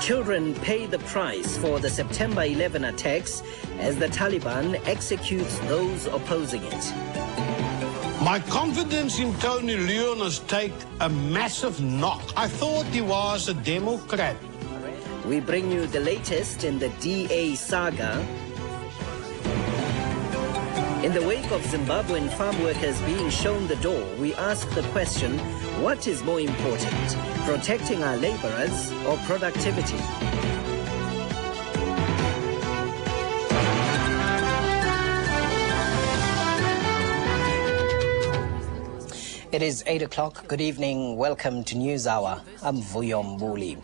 Children pay the price for the September 11 attacks as the Taliban executes those opposing it. My confidence in Tony Leon has taken a massive knock. I thought he was a Democrat. We bring you the latest in the DA saga. In the wake of Zimbabwean farm workers being shown the door, we ask the question, what is more important, protecting our laborers or productivity? It is 8 o'clock. Good evening. Welcome to News Hour. I'm Vuyo Mbuli.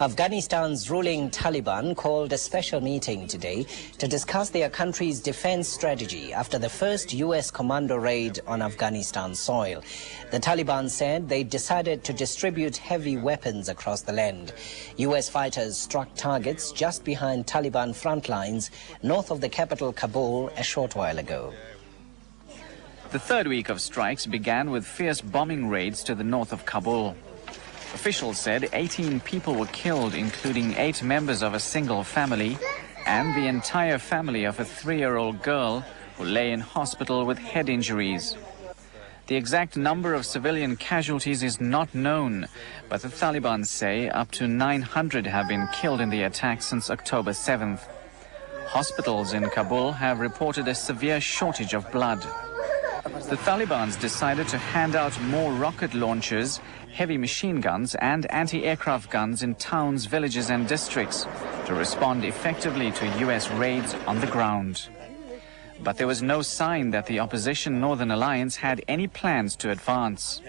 Afghanistan's ruling Taliban called a special meeting today to discuss their country's defense strategy after the first U.S. commando raid on Afghanistan soil. The Taliban said they decided to distribute heavy weapons across the land. U.S. fighters struck targets just behind Taliban front lines north of the capital Kabul a short while ago. The third week of strikes began with fierce bombing raids to the north of Kabul. Officials said 18 people were killed, including 8 members of a single family and the entire family of a 3-year-old girl who lay in hospital with head injuries. The exact number of civilian casualties is not known, but the Taliban say up to 900 have been killed in the attack since October 7th. Hospitals in Kabul have reported a severe shortage of blood. The Taliban's decided to hand out more rocket launchers, heavy machine guns and anti-aircraft guns in towns, villages and districts to respond effectively to U.S. raids on the ground. But there was no sign that the opposition Northern Alliance had any plans to advance.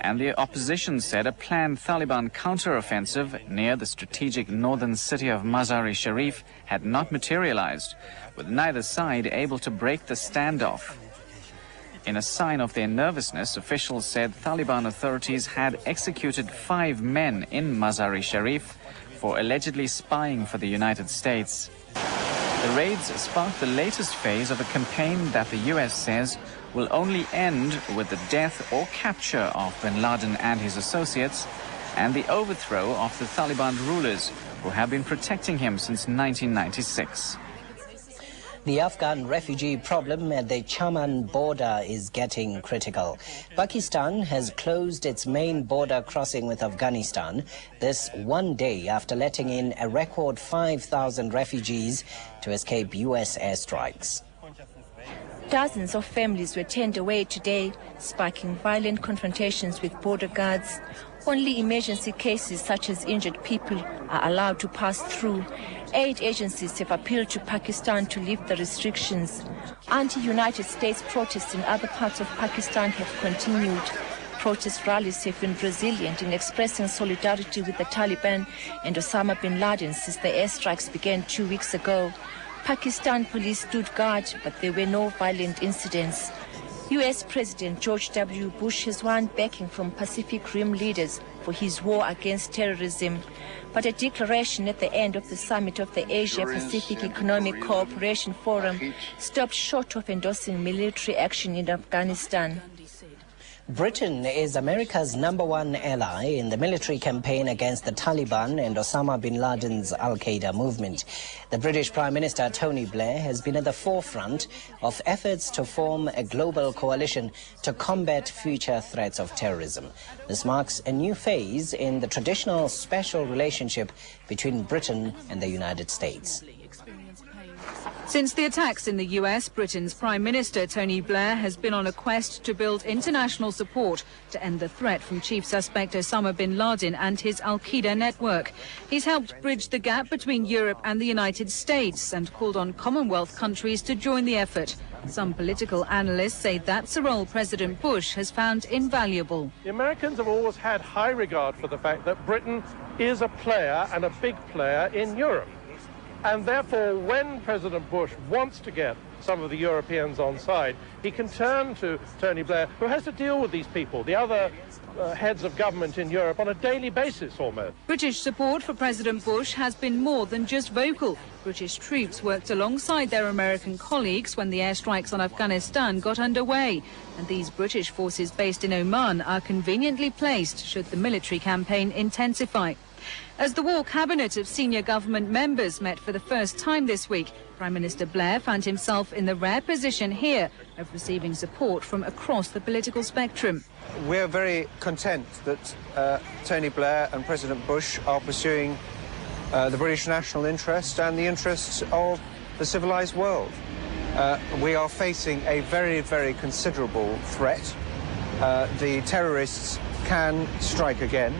And the opposition said a planned Taliban counter-offensive near the strategic northern city of Mazar-e-Sharif had not materialized, with neither side able to break the standoff. In a sign of their nervousness, officials said Taliban authorities had executed 5 men in Mazar-e-Sharif for allegedly spying for the United States. The raids sparked the latest phase of a campaign that the U.S. says will only end with the death or capture of bin Laden and his associates and the overthrow of the Taliban rulers who have been protecting him since 1996. The Afghan refugee problem at the Chaman border is getting critical. Pakistan has closed its main border crossing with Afghanistan this one day after letting in a record 5,000 refugees to escape U.S. airstrikes. Dozens of families were turned away today, sparking violent confrontations with border guards. Only emergency cases such as injured people are allowed to pass through. Aid agencies have appealed to Pakistan to lift the restrictions. Anti-United States protests in other parts of Pakistan have continued. Protest rallies have been resilient in expressing solidarity with the Taliban and Osama bin Laden since the airstrikes began 2 weeks ago. Pakistan police stood guard, but there were no violent incidents. U.S. President George W. Bush has won backing from Pacific Rim leaders for his war against terrorism. But a declaration at the end of the summit of the Asia-Pacific Economic Cooperation Forum stopped short of endorsing military action in Afghanistan. Britain is America's #1 ally in the military campaign against the Taliban and Osama bin Laden's Al-Qaeda movement. The British Prime Minister Tony Blair has been at the forefront of efforts to form a global coalition to combat future threats of terrorism. This marks a new phase in the traditional special relationship between Britain and the United States. Since the attacks in the US, Britain's Prime Minister Tony Blair has been on a quest to build international support to end the threat from chief suspect Osama bin Laden and his Al-Qaeda network. He's helped bridge the gap between Europe and the United States and called on Commonwealth countries to join the effort. Some political analysts say that's a role President Bush has found invaluable. The Americans have always had high regard for the fact that Britain is a player and a big player in Europe. And therefore, when President Bush wants to get some of the Europeans on side, he can turn to Tony Blair, who has to deal with these people, the other heads of government in Europe, on a daily basis almost. British support for President Bush has been more than just vocal. British troops worked alongside their American colleagues when the airstrikes on Afghanistan got underway. And these British forces based in Oman are conveniently placed should the military campaign intensify. As the war cabinet of senior government members met for the first time this week, Prime Minister Blair found himself in the rare position here of receiving support from across the political spectrum. We're very content that Tony Blair and President Bush are pursuing the British national interest and the interests of the civilized world. We are facing a very, very considerable threat. The terrorists can strike again.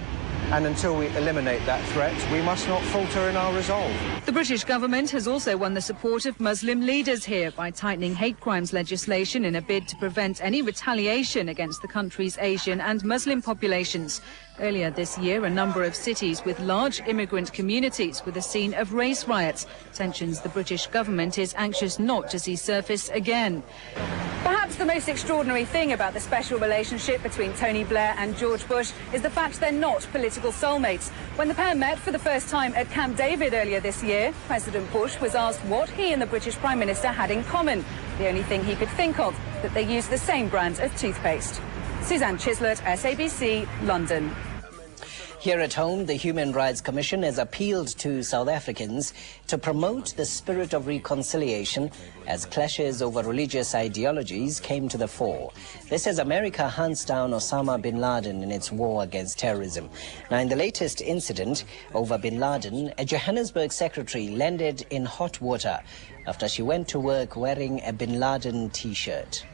And until we eliminate that threat, we must not falter in our resolve. The British government has also won the support of Muslim leaders here by tightening hate crimes legislation in a bid to prevent any retaliation against the country's Asian and Muslim populations. Earlier this year, a number of cities with large immigrant communities were the scene of race riots, tensions the British government is anxious not to see surface again. Perhaps the most extraordinary thing about the special relationship between Tony Blair and George Bush is the fact they're not political soulmates. When the pair met for the first time at Camp David earlier this year, President Bush was asked what he and the British Prime Minister had in common. The only thing he could think of, that they used the same brand of toothpaste. Suzanne Chislett, SABC, London. Here at home, the Human Rights Commission has appealed to South Africans to promote the spirit of reconciliation as clashes over religious ideologies came to the fore. This as America hunts down Osama bin Laden in its war against terrorism. Now, in the latest incident over bin Laden, a Johannesburg secretary landed in hot water after she went to work wearing a bin Laden T-shirt.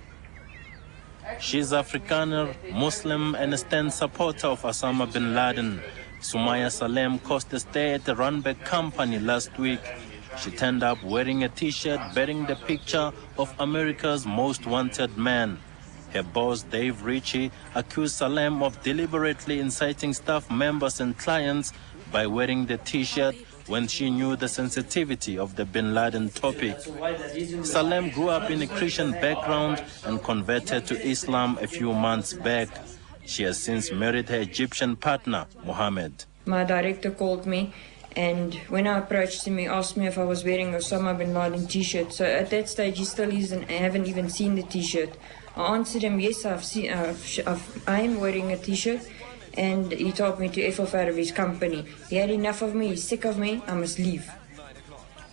She's Afrikaner, Muslim, and a stand supporter of Osama bin Laden. Sumaya Salem caused a stay at the Randburg company last week. She turned up wearing a T-shirt bearing the picture of America's most wanted man. Her boss, Dave Ritchie, accused Salem of deliberately inciting staff members and clients by wearing the T-shirt when she knew the sensitivity of the bin Laden topic. Salem grew up in a Christian background and converted to Islam a few months back. She has since married her Egyptian partner, Mohammed. My director called me, and when I approached him, he asked me if I was wearing Osama bin Laden T-shirt. So at that stage, he still isn't, I haven't even seen the T-shirt. I answered him, yes, I am wearing a T-shirt. And he told me to F off out of his company. He had enough of me, he's sick of me, I must leave.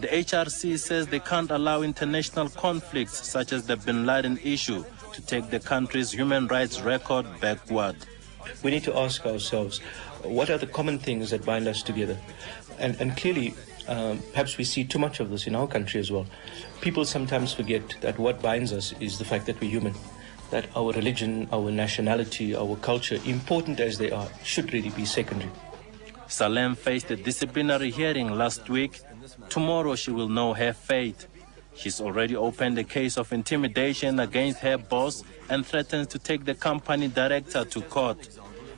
The HRC says they can't allow international conflicts such as the bin Laden issue to take the country's human rights record backward. We need to ask ourselves, what are the common things that bind us together? And clearly, perhaps we see too much of this in our country as well. People sometimes forget that what binds us is the fact that we're human. That our religion, our nationality, our culture, important as they are, should really be secondary. Salem faced a disciplinary hearing last week. Tomorrow she will know her fate. She's already opened a case of intimidation against her boss and threatens to take the company director to court.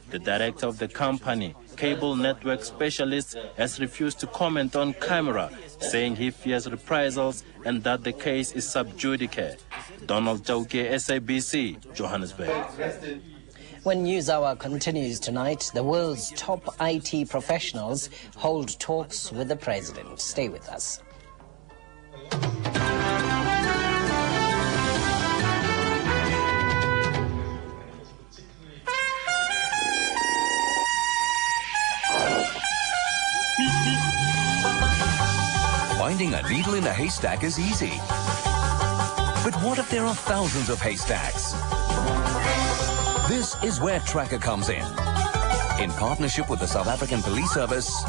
The director of the company, cable network specialist, has refused to comment on camera, saying he fears reprisals and that the case is sub judice. Donald Jauke, SABC, Johannesburg. When NewsHour continues tonight, the world's top IT professionals hold talks with the president. Stay with us. Finding a needle in a haystack is easy. But what if there are thousands of haystacks? This is where Tracker comes in. In partnership with the South African Police Service,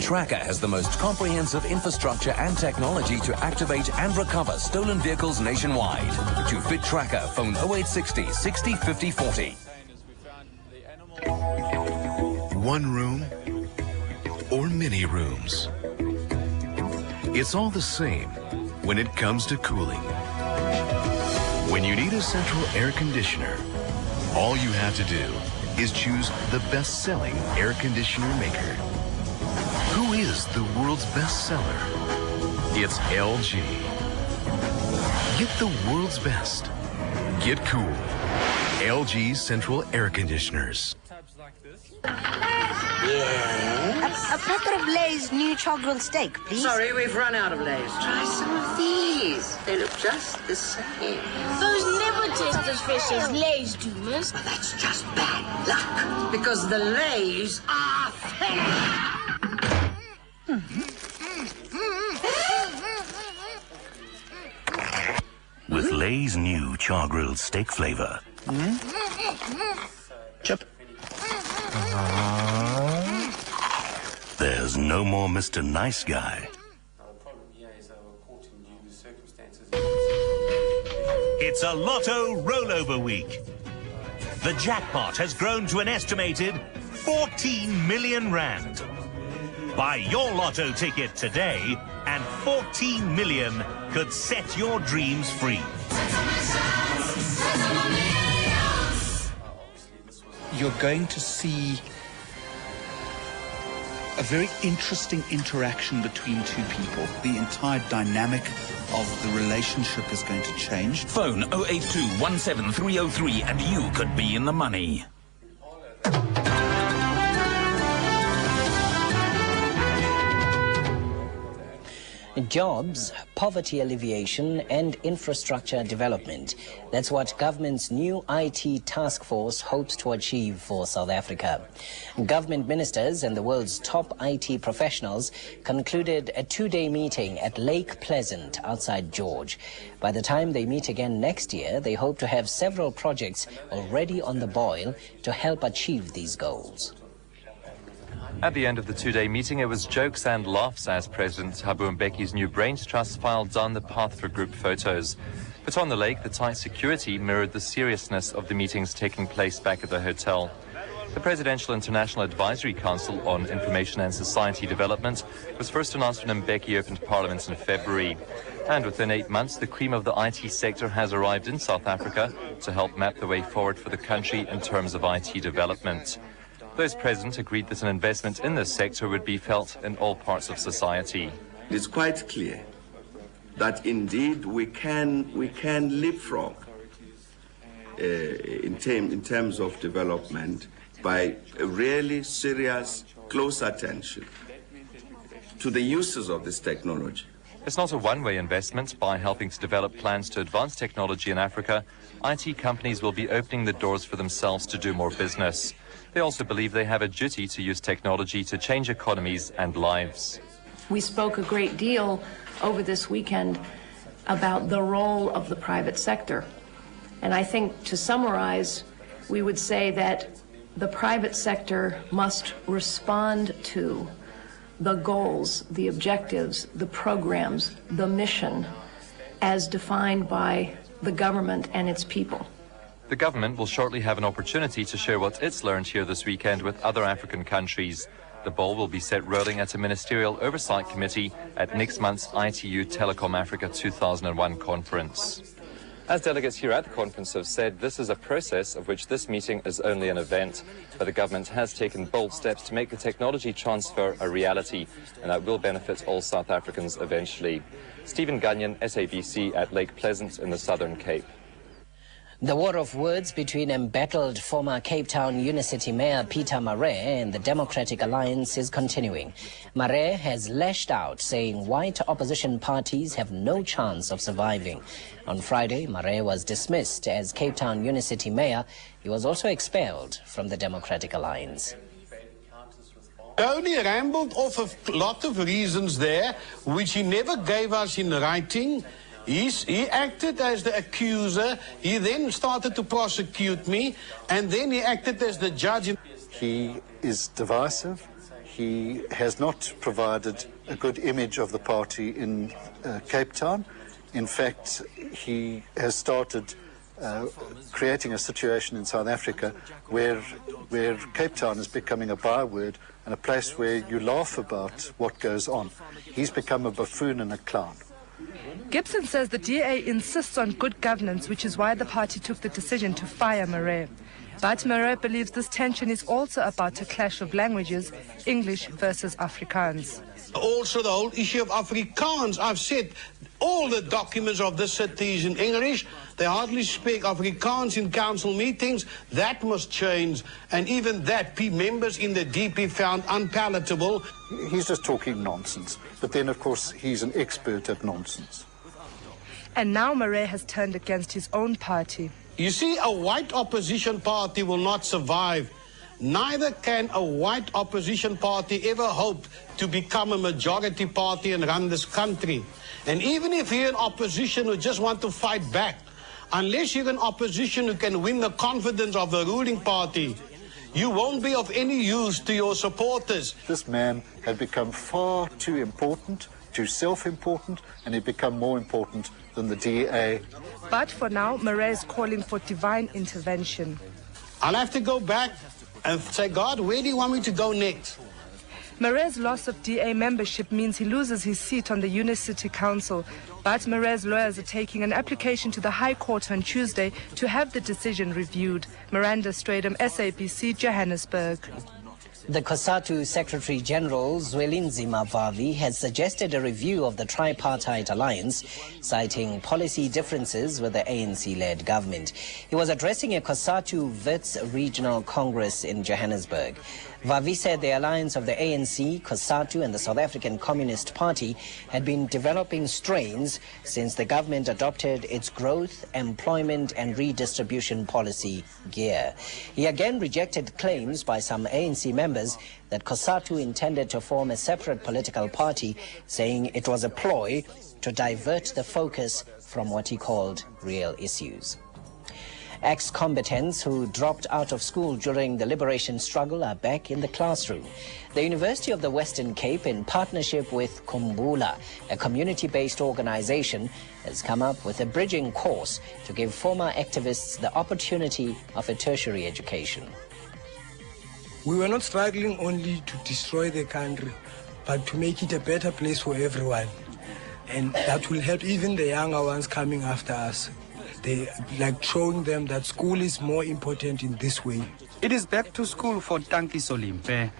Tracker has the most comprehensive infrastructure and technology to activate and recover stolen vehicles nationwide. To fit Tracker, phone 0860 60 50 40. One room or many rooms. It's all the same when it comes to cooling. When you need a central air conditioner, all you have to do is choose the best-selling air conditioner maker. Who is the world's best seller? It's LG. Get the world's best. Get cool. LG Central Air Conditioners. Yeah. A packet of Lay's new char-grilled steak, please. Sorry, we've run out of Lay's. Try some of these. They look just the same. Those never taste as fresh as Lay's do, miss. But that's just bad luck, because the Lay's are fake. With Lay's new char-grilled steak flavor. Chip. There's no more Mr. Nice Guy. It's a Lotto rollover week. The jackpot has grown to an estimated 14 million rand. Buy your Lotto ticket today and 14 million could set your dreams free. You're going to see a very interesting interaction between two people. The entire dynamic of the relationship is going to change. Phone 082 17303 and you could be in the money. Jobs, poverty alleviation and infrastructure development. That's what government's new IT task force hopes to achieve for South Africa. Government ministers and the world's top IT professionals concluded a two-day meeting at Lake Pleasant outside George. By the time they meet again next year, they hope to have several projects already on the boil to help achieve these goals. At the end of the two-day meeting, it was jokes and laughs as President Thabo Mbeki's new Brains Trust filed down the path for group photos. But on the lake, the tight security mirrored the seriousness of the meetings taking place back at the hotel. The Presidential International Advisory Council on Information and Society Development was first announced when Mbeki opened Parliament in February. And within 8 months, the cream of the IT sector has arrived in South Africa to help map the way forward for the country in terms of IT development. Those present agreed that an investment in this sector would be felt in all parts of society. It's quite clear that indeed we can leapfrog in terms of development by a really serious, close attention to the uses of this technology. It's not a one-way investment. By helping to develop plans to advance technology in Africa, IT companies will be opening the doors for themselves to do more business. They also believe they have a duty to use technology to change economies and lives. We spoke a great deal over this weekend about the role of the private sector. And I think to summarize, we would say that the private sector must respond to the goals, the objectives, the programs, the mission as defined by the government and its people. The government will shortly have an opportunity to share what it's learned here this weekend with other African countries. The ball will be set rolling at a Ministerial Oversight Committee at next month's ITU Telecom Africa 2001 conference. As delegates here at the conference have said, this is a process of which this meeting is only an event. But the government has taken bold steps to make the technology transfer a reality, and that will benefit all South Africans eventually. Stephen Gunyon, SABC at Lake Pleasant in the Southern Cape. The war of words between embattled former Cape Town Unicity Mayor Peter Marais and the Democratic Alliance is continuing. Marais has lashed out, saying white opposition parties have no chance of surviving. On Friday, Marais was dismissed as Cape Town Unicity Mayor. He was also expelled from the Democratic Alliance. Tony rambled off a lot of reasons there, which he never gave us in writing. He acted as the accuser, he then started to prosecute me, and then he acted as the judge. He is divisive. He has not provided a good image of the party in Cape Town. In fact, he has started creating a situation in South Africa where Cape Town is becoming a byword and a place where you laugh about what goes on. He's become a buffoon and a clown. Gibson says the DA insists on good governance, which is why the party took the decision to fire Marais. But Marais believes this tension is also about a clash of languages, English versus Afrikaans. Also the whole issue of Afrikaans. I've said All the documents of the city is in English. They hardly speak Afrikaans in council meetings. That must change. And even that, members in the DP found unpalatable. He's just talking nonsense. But then, of course, he's an expert at nonsense. And now Murray has turned against his own party. You see, a white opposition party will not survive. Neither can a white opposition party ever hope to become a majority party and run this country. And even if you're an opposition who just want to fight back, unless you're an opposition who can win the confidence of the ruling party, you won't be of any use to your supporters. This man had become far too important, too self-important, and he'd become more important than the DA. But for now, Murray is calling for divine intervention. I'll have to go back and say, God, where do you want me to go next? Murray's loss of DA membership means he loses his seat on the Unicity Council. But Murray's lawyers are taking an application to the High Court on Tuesday to have the decision reviewed. Miranda Stradum, SABC, Johannesburg. The COSATU Secretary-General, Zwelinzima Vavi, has suggested a review of the tripartite alliance, citing policy differences with the ANC-led government. He was addressing a COSATU Wits Regional Congress in Johannesburg. Vavi said the alliance of the ANC, COSATU and the South African Communist Party had been developing strains since the government adopted its growth, employment and redistribution policy gear. He again rejected claims by some ANC members that COSATU intended to form a separate political party, saying it was a ploy to divert the focus from what he called real issues. Ex-combatants who dropped out of school during the liberation struggle are back in the classroom. The University of the Western Cape, in partnership with Kumbula, a community-based organization, has come up with a bridging course to give former activists the opportunity of a tertiary education. We were not struggling only to destroy the country, but to make it a better place for everyone. And that will help even the younger ones coming after us. They like showing them that school is more important in this way. It is back to school for Tanki Solimpe.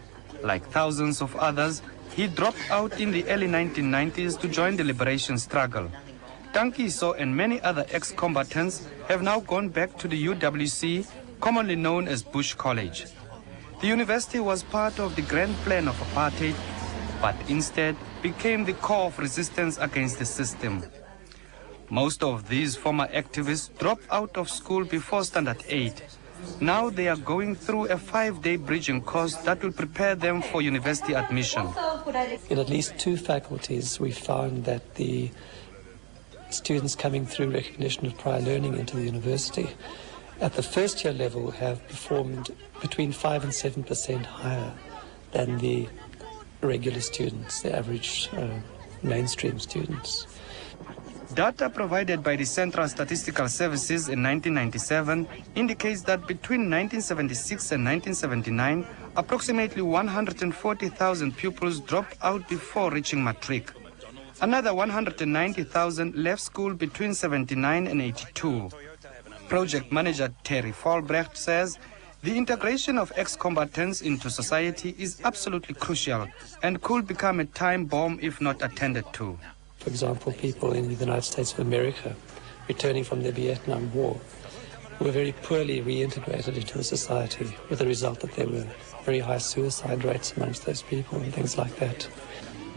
Like thousands of others, he dropped out in the early 1990s to join the liberation struggle. Tankiso and many other ex-combatants have now gone back to the UWC, commonly known as Bush College. The university was part of the grand plan of apartheid, but instead became the core of resistance against the system. Most of these former activists dropped out of school before Standard 8. Now they are going through a 5-day bridging course that will prepare them for university admission. In at least 2 faculties, we found that the students coming through recognition of prior learning into the university at the first-year level have performed between 5 and 7% higher than the regular students, the average mainstream students. Data provided by the Central Statistical Services in 1997 indicates that between 1976 and 1979, approximately 140,000 pupils dropped out before reaching matric. Another 190,000 left school between 79 and 82. Project manager Terry Falbrecht says the integration of ex-combatants into society is absolutely crucial and could become a time bomb if not attended to. For example, people in the United States of America returning from the Vietnam War were very poorly reintegrated into the society, with the result that there were very high suicide rates amongst those people and things like that.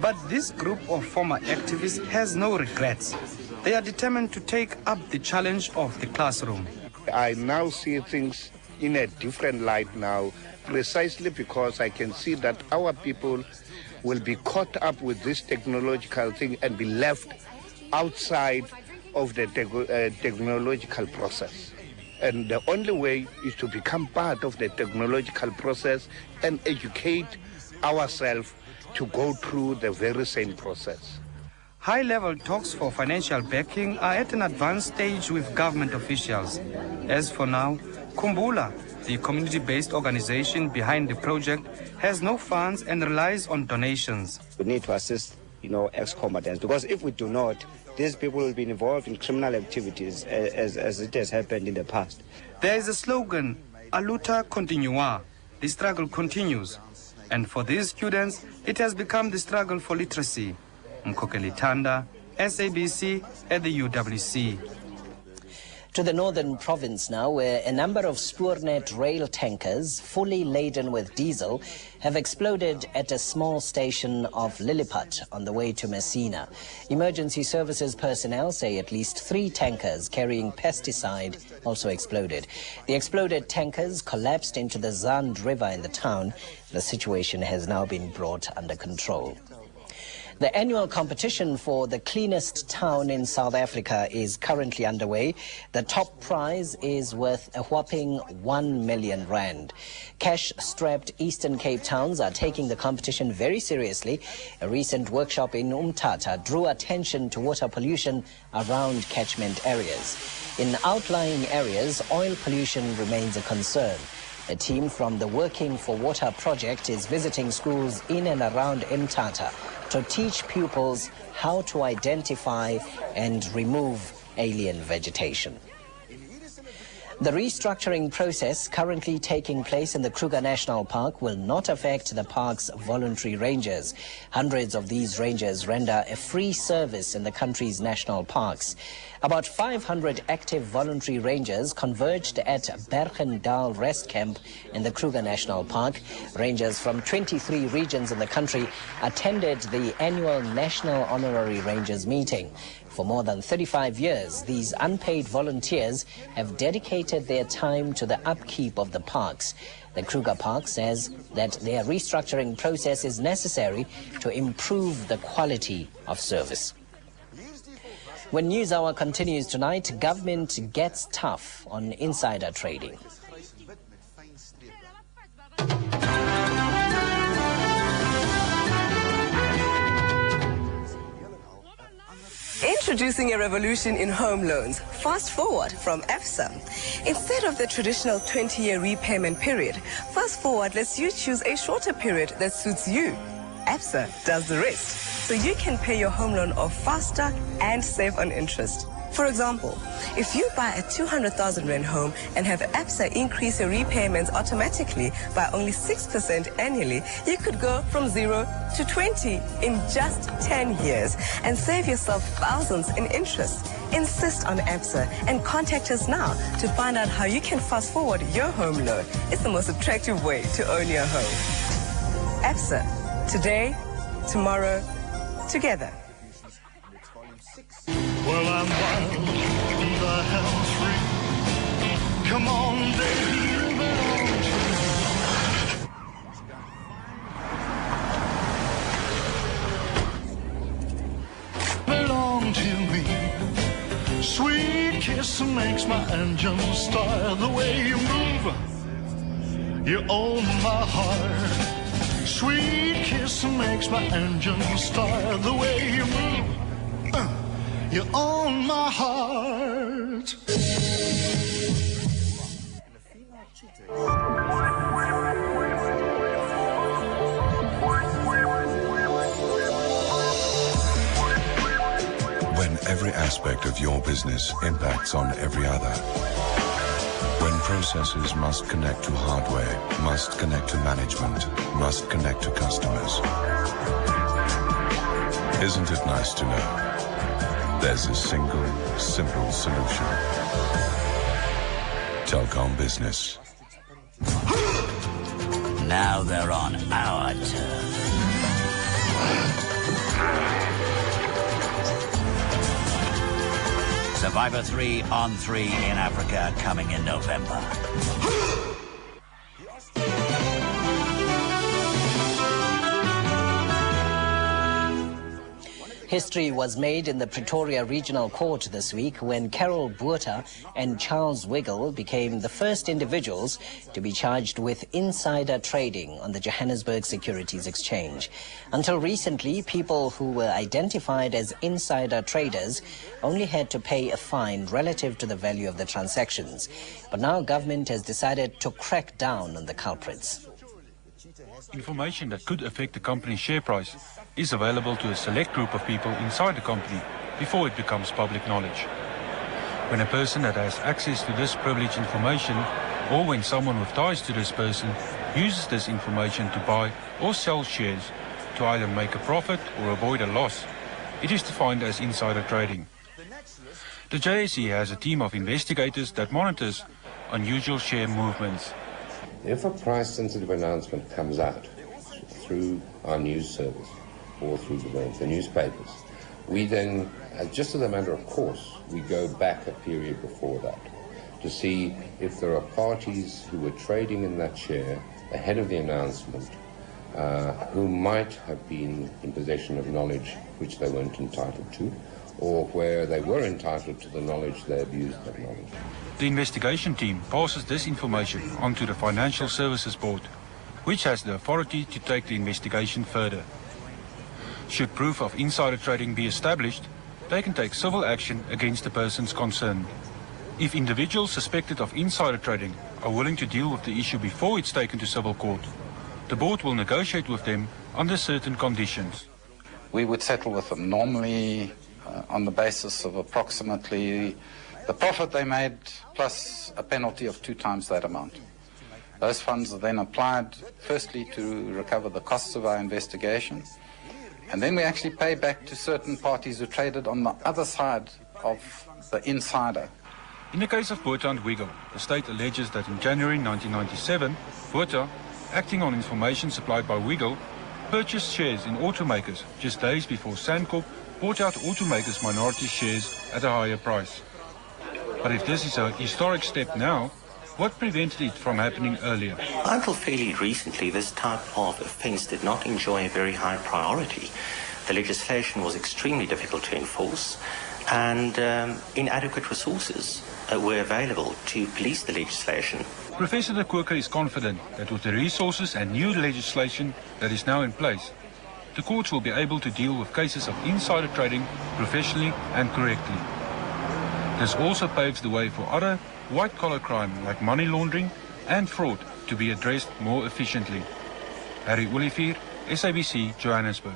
But this group of former activists has no regrets. They are determined to take up the challenge of the classroom. I now see things in a different light now, precisely because I can see that our people will be caught up with this technological thing and be left outside of the technological process. And the only way is to become part of the technological process and educate ourselves to go through the very same process. High-level talks for financial backing are at an advanced stage with government officials. As for now, Kumbula, the community-based organization behind the project, has no funds and relies on donations. We need to assist, ex-combatants, because if we do not, these people will be involved in criminal activities as it has happened in the past. There is a slogan, "A luta continua," the struggle continues. And for these students, it has become the struggle for literacy. Mkokeli Tanda, SABC at the UWC. To the northern province now, where a number of Spoornet rail tankers, fully laden with diesel, have exploded at a small station of Lilliput on the way to Messina. Emergency services personnel say at least 3 tankers carrying pesticide also exploded. The exploded tankers collapsed into the Zand River in the town. The situation has now been brought under control. The annual competition for the cleanest town in South Africa is currently underway. The top prize is worth a whopping 1 million rand. Cash-strapped Eastern Cape towns are taking the competition very seriously. A recent workshop in Umtata drew attention to water pollution around catchment areas. In outlying areas, oil pollution remains a concern. A team from the Working for Water project is visiting schools in and around Umtata to teach pupils how to identify and remove alien vegetation. The restructuring process currently taking place in the Kruger National Park will not affect the park's voluntary rangers. Hundreds of these rangers render a free service in the country's national parks. About 500 active voluntary rangers converged at Bergendal Rest Camp in the Kruger National Park. Rangers from 23 regions in the country attended the annual National Honorary Rangers meeting. For more than 35 years, these unpaid volunteers have dedicated their time to the upkeep of the parks. The Kruger Park says that their restructuring process is necessary to improve the quality of service. When NewsHour continues tonight, government gets tough on insider trading. Introducing a revolution in home loans, Fast Forward from ABSA. Instead of the traditional 20-year repayment period, Fast Forward lets you choose a shorter period that suits you. ABSA does the rest, so you can pay your home loan off faster and save on interest. For example, if you buy a 200,000 Rand home and have ABSA increase your repayments automatically by only 6% annually, you could go from 0 to 20 in just 10 years and save yourself thousands in interest. Insist on ABSA and contact us now to find out how you can fast forward your home loan. It's the most attractive way to own your home. ABSA. Today, tomorrow, together. Well, I'm wild and the hell's free. Come on, baby, belong to me. Sweet kiss makes my engine start. The way you move, you own my heart. Sweet kiss makes my engine start. The way you move, you own my heart. When every aspect of your business impacts on every other. When processes must connect to hardware, must connect to management, must connect to customers. Isn't it nice to know there's a single, simple solution? Telkom Business. Now they're on our turn. Survivor 3 on 3 in Africa coming in November. History was made in the Pretoria Regional Court this week when Carol Botha and Charles Wiggle became the first individuals to be charged with insider trading on the Johannesburg Securities Exchange. Until recently, people who were identified as insider traders only had to pay a fine relative to the value of the transactions. But now government has decided to crack down on the culprits. Information that could affect the company's share price is available to a select group of people inside the company before it becomes public knowledge. When a person that has access to this privileged information, or when someone with ties to this person uses this information to buy or sell shares to either make a profit or avoid a loss, it is defined as insider trading. The JSE has a team of investigators that monitors unusual share movements. If a price-sensitive announcement comes out through our news service or through the newspapers, we then, just as a matter of course, we go back a period before that to see if there are parties who were trading in that share ahead of the announcement who might have been in possession of knowledge which they weren't entitled to, or where they were entitled to the knowledge, they abused that knowledge. The investigation team passes this information on to the Financial Services Board, which has the authority to take the investigation further. Should proof of insider trading be established, they can take civil action against the persons concerned. If individuals suspected of insider trading are willing to deal with the issue before it's taken to civil court, the board will negotiate with them under certain conditions. We would settle with them normally on the basis of approximately the profit they made plus a penalty of 2 times that amount. Those funds are then applied firstly to recover the costs of our investigation, and then we actually pay back to certain parties who traded on the other side of the insider. In the case of Botha and Wiggle, the state alleges that in January 1997, Botha, acting on information supplied by Wiggle, purchased shares in automakers just days before Sandcorp bought out automakers' minority shares at a higher price. But if this is a historic step now, what prevented it from happening earlier? Until fairly recently, this type of offence did not enjoy a very high priority. The legislation was extremely difficult to enforce, and inadequate resources were available to police the legislation. Professor de Koker is confident that with the resources and new legislation that is now in place, the courts will be able to deal with cases of insider trading professionally and correctly. This also paves the way for other white-collar crime like money laundering and fraud to be addressed more efficiently. Harry Olivier, SABC, Johannesburg.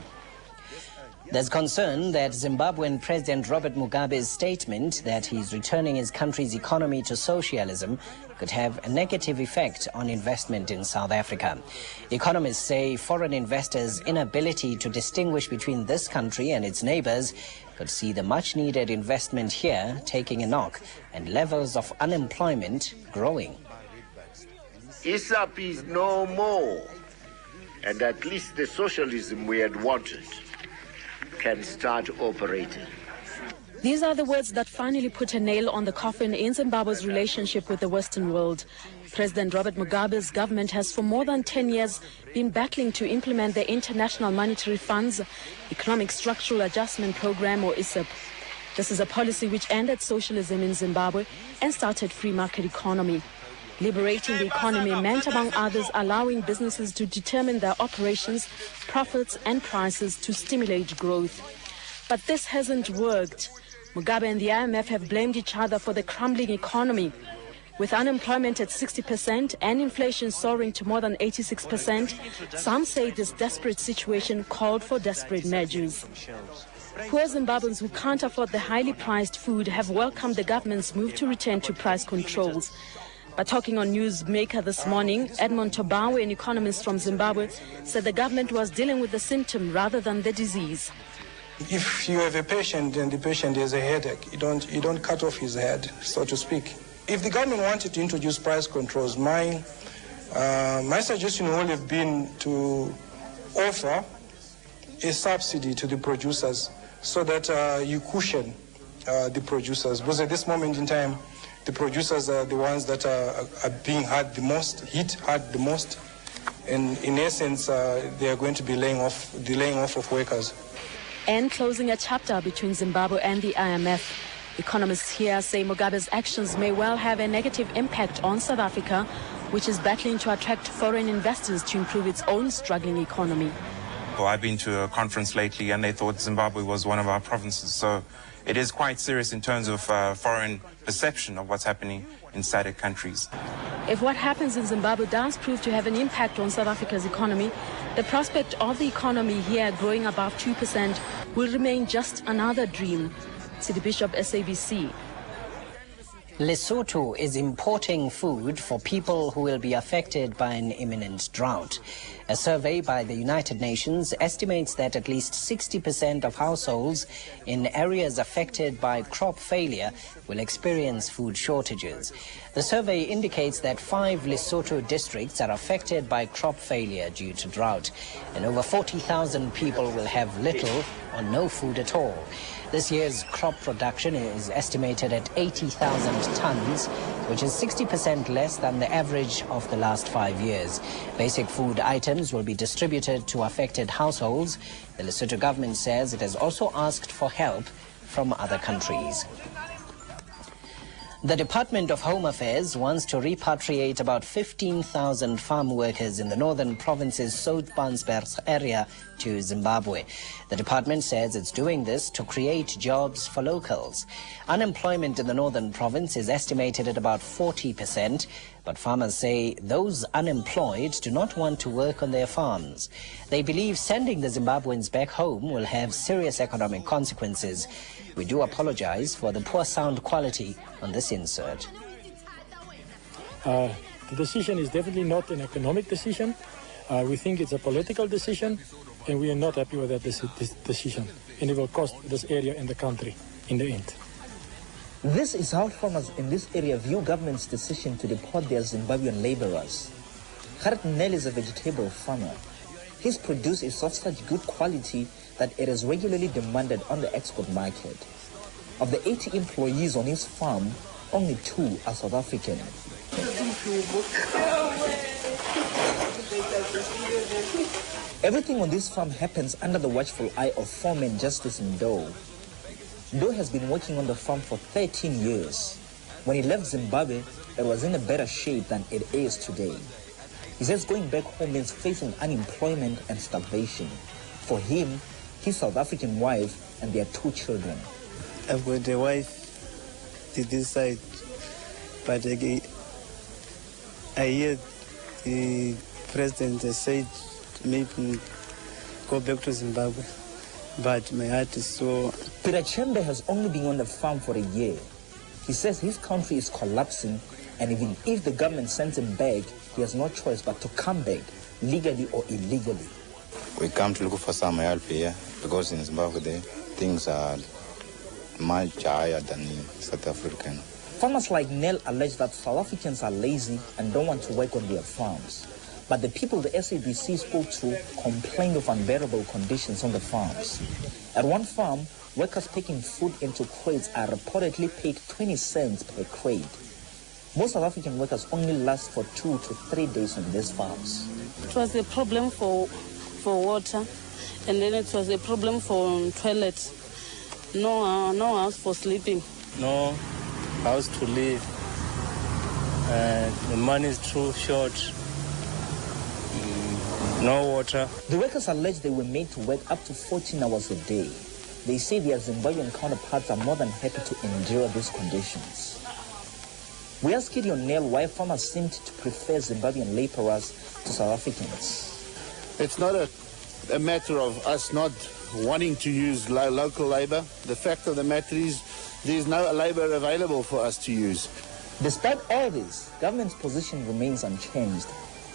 There's concern that Zimbabwean President Robert Mugabe's statement that he's returning his country's economy to socialism could have a negative effect on investment in South Africa. Economists say foreign investors' inability to distinguish between this country and its neighbors could see the much-needed investment here taking a knock and levels of unemployment growing. ISAP is no more, and at least the socialism we had wanted can start operating. These are the words that finally put a nail on the coffin in Zimbabwe's relationship with the Western world. President Robert Mugabe's government has for more than 10 years been battling to implement the International Monetary Fund's Economic Structural Adjustment Program, or ISAP. This is a policy which ended socialism in Zimbabwe and started free market economy. Liberating the economy meant, among others, allowing businesses to determine their operations, profits and prices to stimulate growth. But this hasn't worked. Mugabe and the IMF have blamed each other for the crumbling economy. With unemployment at 60% and inflation soaring to more than 86%, some say this desperate situation called for desperate measures. Poor Zimbabweans who can't afford the highly priced food have welcomed the government's move to return to price controls. But talking on Newsmaker this morning, Edmond Tobawe, an economist from Zimbabwe, said the government was dealing with the symptom rather than the disease. If you have a patient and the patient has a headache, you don't cut off his head, so to speak. If the government wanted to introduce price controls, my suggestion would have been to offer a subsidy to the producers so that you cushion the producers. Because at this moment in time, the producers are the ones that are being hit hard the most. And in essence, they are going to be the laying off of workers. And closing a chapter between Zimbabwe and the IMF. Economists here say Mugabe's actions may well have a negative impact on South Africa, which is battling to attract foreign investors to improve its own struggling economy. Well, I've been to a conference lately and they thought Zimbabwe was one of our provinces. So it is quite serious in terms of foreign perception of what's happening in SADC countries. If what happens in Zimbabwe does prove to have an impact on South Africa's economy, the prospect of the economy here growing above 2% will remain just another dream. Sidi Bishop, SABC. Lesotho is importing food for people who will be affected by an imminent drought. A survey by the United Nations estimates that at least 60% of households in areas affected by crop failure will experience food shortages. The survey indicates that 5 Lesotho districts are affected by crop failure due to drought, and over 40,000 people will have little or no food at all. This year's crop production is estimated at 80,000 tons, which is 60% less than the average of the last 5 years. Basic food items will be distributed to affected households. The Lesotho government says it has also asked for help from other countries. The Department of Home Affairs wants to repatriate about 15,000 farm workers in the northern province's Soutpansberg area to Zimbabwe. The department says it's doing this to create jobs for locals. Unemployment in the northern province is estimated at about 40%, but farmers say those unemployed do not want to work on their farms. They believe sending the Zimbabweans back home will have serious economic consequences. We do apologize for the poor sound quality on this insert. The decision is definitely not an economic decision. We think it's a political decision, and we are not happy with that decision. And it will cost this area and the country in the end. This is how farmers in this area view government's decision to deport their Zimbabwean laborers. Gerrit Nel is a vegetable farmer. His produce is of such good quality that it is regularly demanded on the export market. Of the 80 employees on his farm, only 2 are South African. Everything on this farm happens under the watchful eye of foreman Justice Mdo. Mdo has been working on the farm for 13 years. When he left Zimbabwe, it was in a better shape than it is today. He says going back home means facing unemployment and starvation. For him, his South African wife and their 2 children. I've got a wife to this side, but again, I hear the president said maybe go back to Zimbabwe, but my heart is so... Peter Chembe has only been on the farm for a year. He says his country is collapsing, and even if the government sends him back, he has no choice but to come back, legally or illegally. We come to look for some help here, because in Zimbabwe things are much higher than in South Africa. Farmers like Nel allege that South Africans are lazy and don't want to work on their farms. But the people the SABC spoke to complained of unbearable conditions on the farms. At one farm, workers packing food into crates are reportedly paid 20 cents per crate. Most South African workers only last for 2 to 3 days on these farms. It was a problem for water, and then it was a problem for toilet. No house for sleeping. No house to live. The money is too short. No water. The workers allege they were made to work up to 14 hours a day. They say their Zimbabwean counterparts are more than happy to endure these conditions. We asked Gideon Nel why farmers seemed to prefer Zimbabwean laborers to South Africans. It's not a matter of us not wanting to use local labor. The fact of the matter is there's no labor available for us to use. Despite all this, government's position remains unchanged.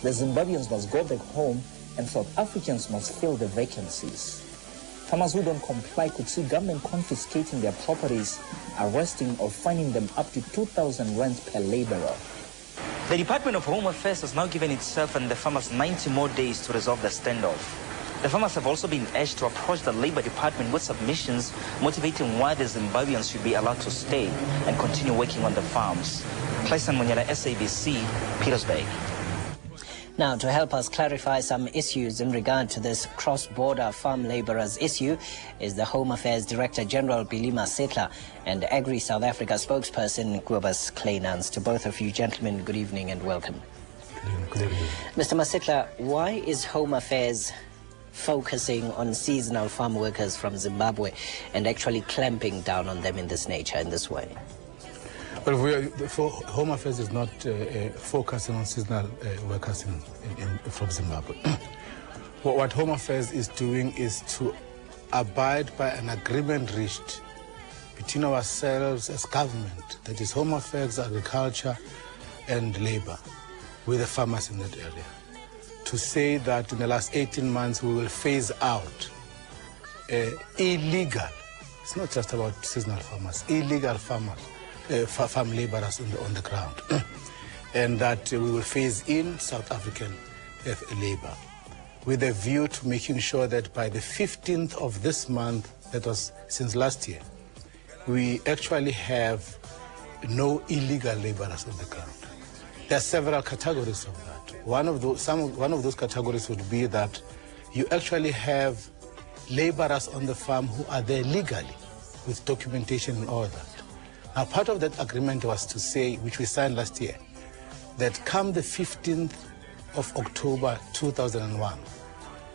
The Zimbabweans must go back home and South Africans must fill the vacancies. Farmers who don't comply could see government confiscating their properties, arresting or fining them up to 2,000 rands per laborer. The Department of Home Affairs has now given itself and the farmers 90 more days to resolve the standoff. The farmers have also been urged to approach the Labour Department with submissions motivating why the Zimbabweans should be allowed to stay and continue working on the farms. Clayson Munyela, SABC, Petersburg. Now, to help us clarify some issues in regard to this cross-border farm labourers issue is the Home Affairs Director General Billy Masetla and Agri South Africa spokesperson Kobus Kleinans. To both of you gentlemen, good evening and welcome. Good evening. Mr. Masetla, why is Home Affairs focusing on seasonal farm workers from Zimbabwe and actually clamping down on them in this nature, in this way? Well, Home Affairs is not focusing on seasonal workers from Zimbabwe. What Home Affairs is doing is to abide by an agreement reached between ourselves as government, that is Home Affairs, Agriculture and Labour, with the farmers in that area, to say that in the last 18 months we will phase out illegal, it's not just about seasonal farmers, illegal farmers, farm labourers on the ground, and that we will phase in South African labour, with a view to making sure that by the 15th of this month, that was since last year, we actually have no illegal labourers on the ground. There are several categories of that. One of those categories would be that you actually have labourers on the farm who are there legally with documentation and all that. Now, part of that agreement was to say, which we signed last year, that come the 15th of October 2001,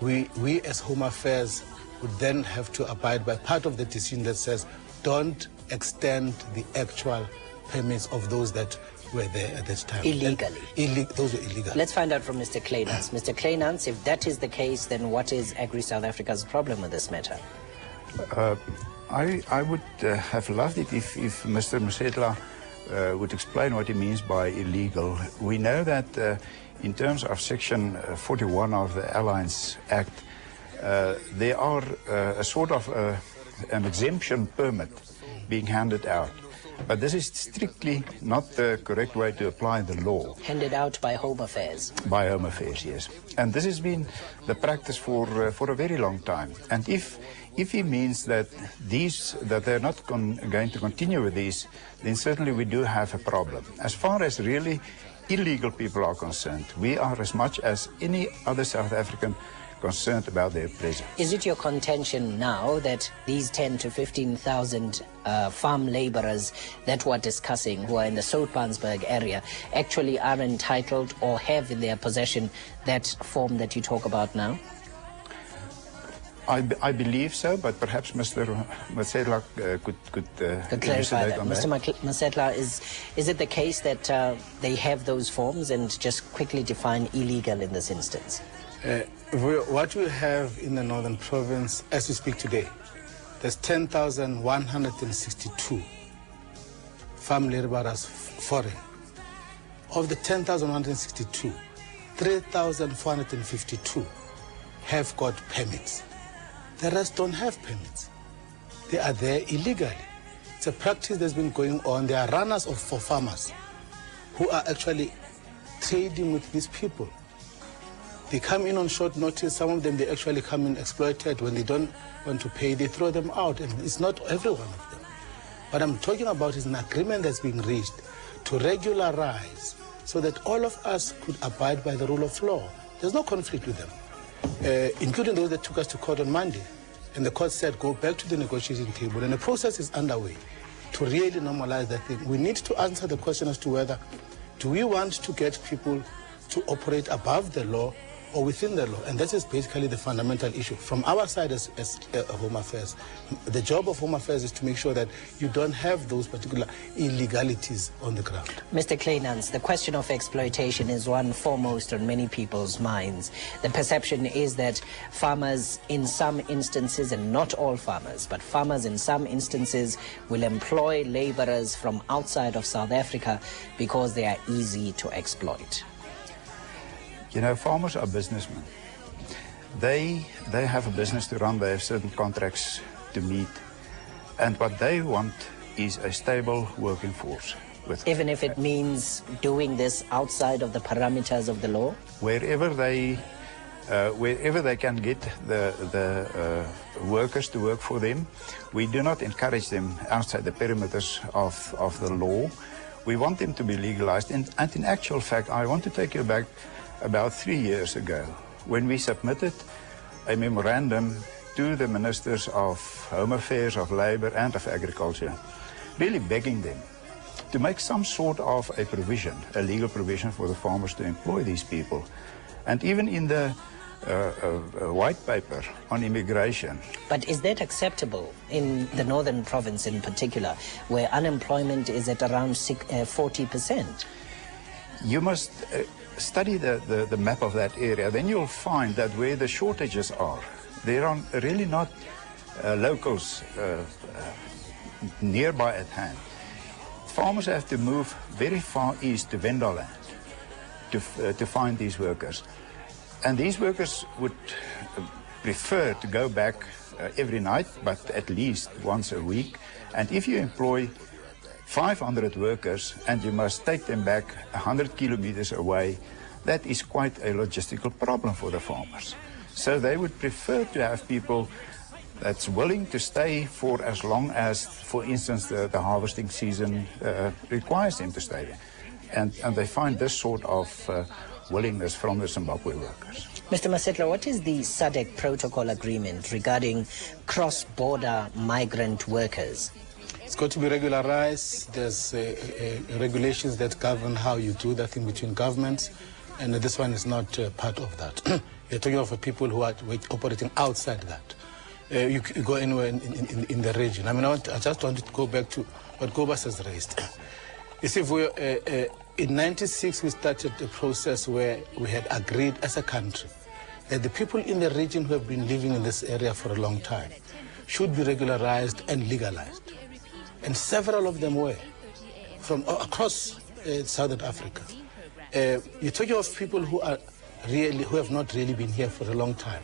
we as Home Affairs would then have to abide by part of the decision that says don't extend the actual permits of those that were there at that time. Illegally. Those were illegal. Let's find out from Mr. Kleinans. Mr. Kleinans, if that is the case, then what is Agri-South Africa's problem with this matter? I would have loved it if Mr. Masetla would explain what he means by illegal. We know that in terms of Section 41 of the Alliance Act, there are a sort of an exemption permit being handed out. But this is strictly not the correct way to apply the law. Handed out by Home Affairs. By Home Affairs, yes. And this has been the practice for a very long time. And if he means that they're not going to continue with these, then certainly we do have a problem. As far as really illegal people are concerned, we are as much as any other South African concerned about their presence. Is it your contention now that these 10 to 15,000 farm labourers that we're discussing, who are in the Soutpansberg area, actually are entitled or have in their possession that form that you talk about now? I believe so, but perhaps Mr. Masetla could clarify that. on that. Mr. Masetla, is it the case that they have those forms, and just quickly define illegal in this instance? What we have in the Northern Province, as we speak today, there's 10,162 farm laborers foreign. Of the 10,162, 3,452 have got permits. The rest don't have permits. They are there illegally. It's a practice that's been going on. There are runners for farmers who are actually trading with these people. They come in on short notice. Some of them, they actually come in exploited. When they don't want to pay, they throw them out. And it's not every one of them. What I'm talking about is an agreement that's being reached to regularize so that all of us could abide by the rule of law. There's no conflict with them, including those that took us to court on Monday. And the court said, go back to the negotiating table. And the process is underway to really normalize that thing. We need to answer the question as to whether, do we want to get people to operate above the law or within the law? And that is basically the fundamental issue. From our side as Home Affairs, the job of Home Affairs is to make sure that you don't have those particular illegalities on the ground. Mr. Kleinans, the question of exploitation is one foremost on many people's minds. The perception is that farmers in some instances, and not all farmers, but farmers in some instances will employ laborers from outside of South Africa because they are easy to exploit. You know, farmers are businessmen. They have a business to run, they have certain contracts to meet. And what they want is a stable working force. Even if it means doing this outside of the parameters of the law? Wherever they can get the workers to work for them, we do not encourage them outside the perimeters of the law. We want them to be legalized. And in actual fact, I want to take you back about 3 years ago, when we submitted a memorandum to the Ministers of Home Affairs, of Labour and of Agriculture, really begging them to make some sort of a provision, a legal provision for the farmers to employ these people. And even in the white paper on immigration. But is that acceptable in the Northern Province in particular, where unemployment is at around 40%? You must study the map of that area, then you'll find that where the shortages are, there are really not locals nearby at hand. Farmers have to move very far east to Vendoland to find these workers. And these workers would prefer to go back every night, but at least once a week. And if you employ 500 workers and you must take them back 100 kilometers away, that is quite a logistical problem for the farmers. So they would prefer to have people that's willing to stay for as long as, for instance, the harvesting season requires them to stay there. And they find this sort of willingness from the Zimbabwe workers. Mr. Masetla, what is the SADC protocol agreement regarding cross-border migrant workers? It's got to be regularized. There's regulations that govern how you do that in between governments, and this one is not part of that. You're talking of people who are operating outside that. You go anywhere in the region. I mean, I just wanted to go back to what Gobas has raised. You see, in '96, we started a process where we had agreed as a country that the people in the region who have been living in this area for a long time should be regularized and legalized. And several of them were from across Southern Africa. You're talking of people who have not really been here for a long time.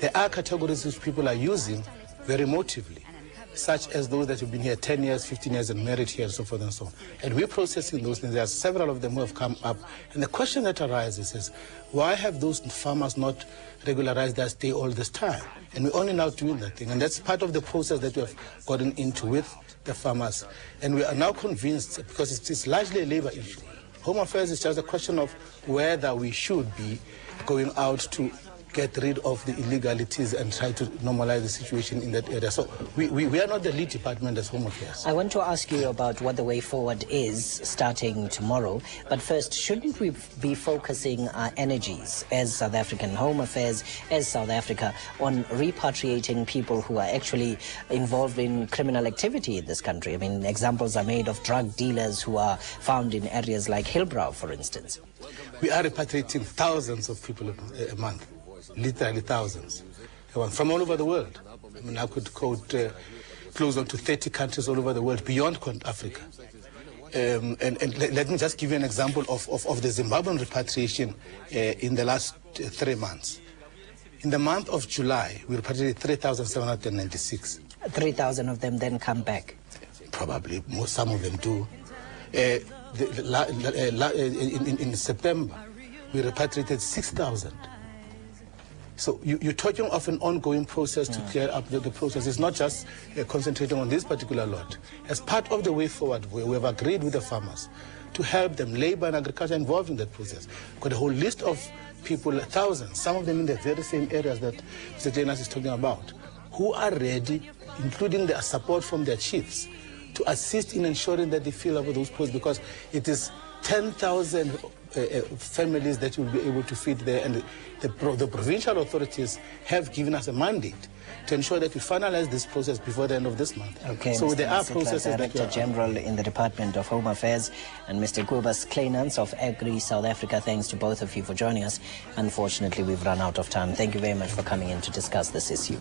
There are categories which people are using very emotively, such as those that have been here 10 years, 15 years and married here and so forth and so on. And we're processing those things. There are several of them who have come up. And the question that arises is, why have those farmers not regularized their stay all this time? And we're only now doing that thing. And that's part of the process that we have gotten into with the farmers. And we are now convinced, because it's largely a labor issue. Home Affairs is just a question of whether we should be going out to get rid of the illegalities and try to normalize the situation in that area. So we are not the lead department as Home Affairs. I want to ask you about what the way forward is starting tomorrow. But first, shouldn't we be focusing our energies as South African Home Affairs, as South Africa, on repatriating people who are actually involved in criminal activity in this country? I mean, examples are made of drug dealers who are found in areas like Hillbrow, for instance. We are repatriating thousands of people a month. Literally thousands, from all over the world. I mean, I could quote close on to 30 countries all over the world beyond Africa. And let me just give you an example of the Zimbabwean repatriation in the last 3 months. In the month of July, we repatriated 3,796. 3,000 of them then come back? Probably, some of them do. In September, we repatriated 6,000. So you're talking of an ongoing process to clear up the process. It's not just concentrating on this particular lot. As part of the way forward, we have agreed with the farmers to help them, labor and agriculture, involved in that process. We've got a whole list of people, thousands, some of them in the very same areas that Mr. Klenas is talking about, who are ready, including their support from their chiefs, to assist in ensuring that they fill up those posts, because it is 10,000 families that will be able to feed there, and the provincial authorities have given us a mandate to ensure that we finalize this process before the end of this month. Okay, so Mr. there are Masetla, processes that Director General in the Department of Home Affairs, and Mr. Kobus Kleinans of Agri South Africa. Thanks to both of you for joining us. Unfortunately, we've run out of time. Thank you very much for coming in to discuss this issue.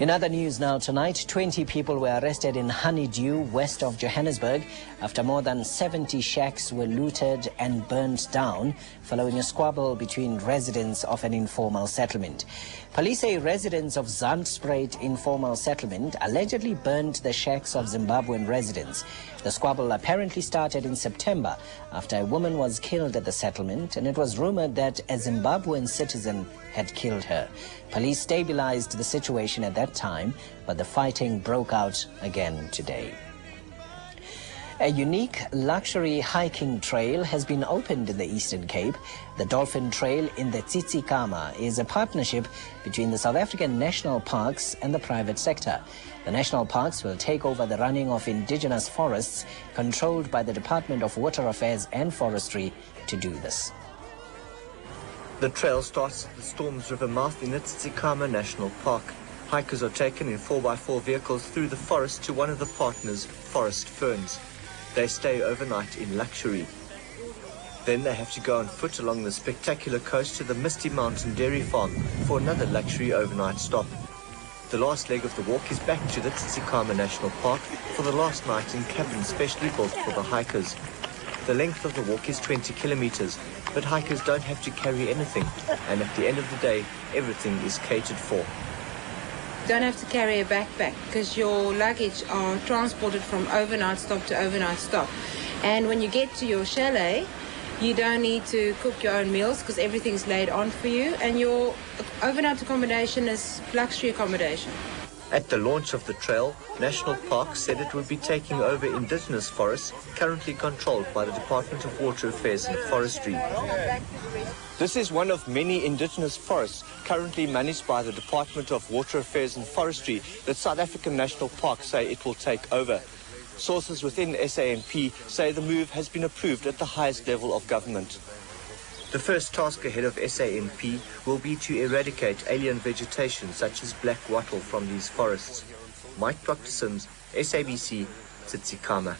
In other news now tonight, 20 people were arrested in Honeydew, west of Johannesburg, after more than 70 shacks were looted and burned down following a squabble between residents of an informal settlement. Police say residents of Zandspruit informal settlement allegedly burned the shacks of Zimbabwean residents. The squabble apparently started in September after a woman was killed at the settlement, and it was rumored that a Zimbabwean citizen had killed her. Police stabilized the situation at that time, but the fighting broke out again today. A unique luxury hiking trail has been opened in the Eastern Cape. The Dolphin Trail in the Tsitsikama is a partnership between the South African national parks and the private sector. The national parks will take over the running of indigenous forests controlled by the Department of Water Affairs and Forestry to do this. The trail starts at the Storms River mouth in the Tsitsikama National Park. Hikers are taken in 4x4 vehicles through the forest to one of the partners' forest ferns. They stay overnight in luxury. Then they have to go on foot along the spectacular coast to the Misty Mountain Dairy Farm for another luxury overnight stop. The last leg of the walk is back to the Tsitsikamma National Park for the last night in cabins specially built for the hikers. The length of the walk is 20 kilometers, but hikers don't have to carry anything, and at the end of the day, everything is catered for. Don't have to carry a backpack because your luggage are transported from overnight stop to overnight stop. And when you get to your chalet, you don't need to cook your own meals because everything's laid on for you, and your overnight accommodation is luxury accommodation. At the launch of the trail, National Park said it would be taking over indigenous forests currently controlled by the Department of Water Affairs and Forestry. This is one of many indigenous forests currently managed by the Department of Water Affairs and Forestry that South African National Park say it will take over. Sources within SANP say the move has been approved at the highest level of government. The first task ahead of SANP will be to eradicate alien vegetation such as black wattle from these forests. Mike Dr. Sims, SABC, Tsitsikamma.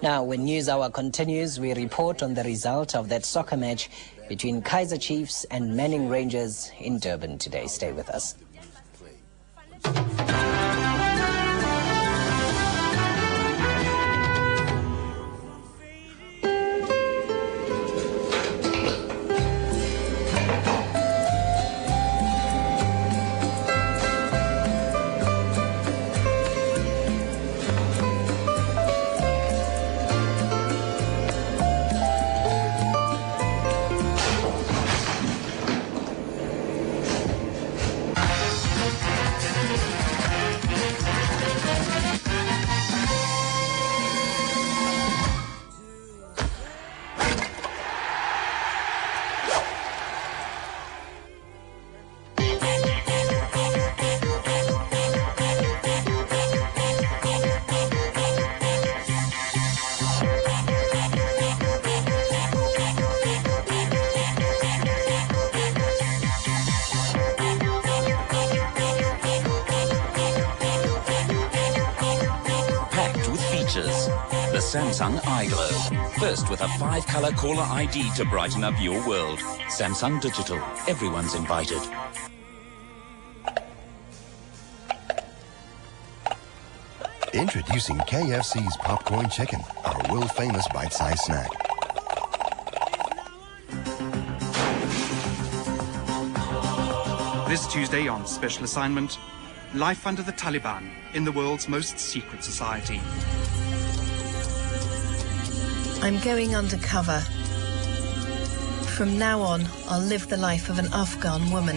Now, when News Hour continues, we report on the result of that soccer match between Kaizer Chiefs and Manning Rangers in Durban today. Stay with us. The Samsung iGlow. First with a 5-color caller ID to brighten up your world. Samsung Digital. Everyone's invited. Introducing KFC's Popcorn Chicken, our world-famous bite-sized snack. This Tuesday on Special Assignment, life under the Taliban in the world's most secret society. I'm going undercover. From now on, I'll live the life of an Afghan woman.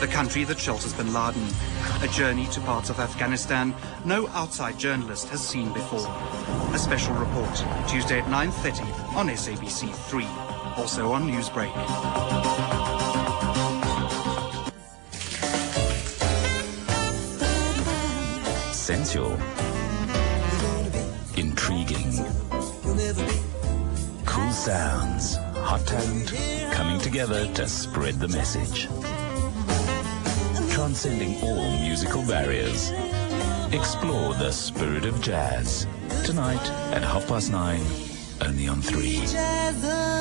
The country that shelters bin Laden. A journey to parts of Afghanistan no outside journalist has seen before. A special report, Tuesday at 9:30 on SABC 3. Also on Newsbreak. Sensual. Intriguing. Cool sounds. Hot talent coming together to spread the message. Transcending all musical barriers. Explore the spirit of jazz. Tonight at 9:30, only on 3. Jazz on.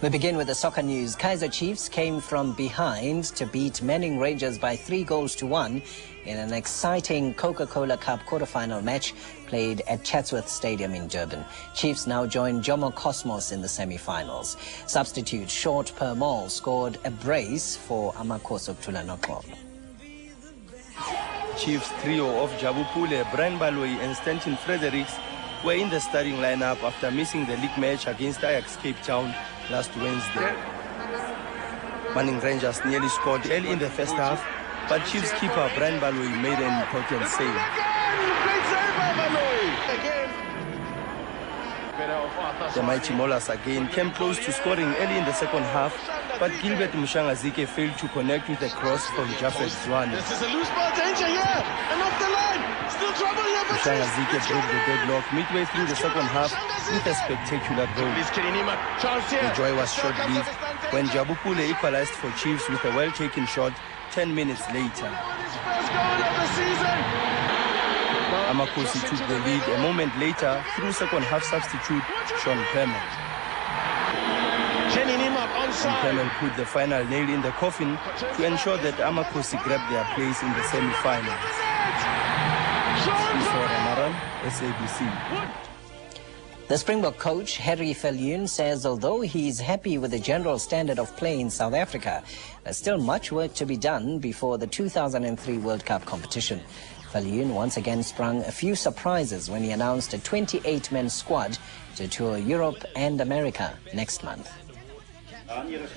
We begin with the soccer news. Kaizer Chiefs came from behind to beat Manning Rangers by 3-1 in an exciting Coca-Cola Cup quarter-final match played at Chatsworth Stadium in Durban. Chiefs now join Jomo Cosmos in the semi-finals. Substitute Short Permol scored a brace for Amakoso Tulanoklo. Chiefs trio of Jabupule, Brian Baloyi and Stanton Fredericks were in the starting lineup after missing the league match against Ajax Cape Town last Wednesday. Manning Rangers nearly scored early in the first half, but Chiefs keeper Brian Baloyi made an important save. The mighty Molas again came close to scoring early in the second half, but Gilbert Mushangazike failed to connect with a cross from Japheth Zwane. This is a loose ball, danger here, and off the line, still trouble here for Mushangazike broke the deadlock midway through the second half with a spectacular goal. The joy was short-lived when Jabupule equalized for Chiefs with a well-taken shot 10 minutes later. First goal of the season. Amakosi took the lead a moment later through second half substitute Sean Perman. And Perman put the final nail in the coffin to ensure that Amakosi grabbed their place in the semi-finals. SABC. The Springbok coach, Harry Viljoen, says although he's happy with the general standard of play in South Africa, there's still much work to be done before the 2003 World Cup competition. Viljoen once again sprung a few surprises when he announced a 28-man squad to tour Europe and America next month.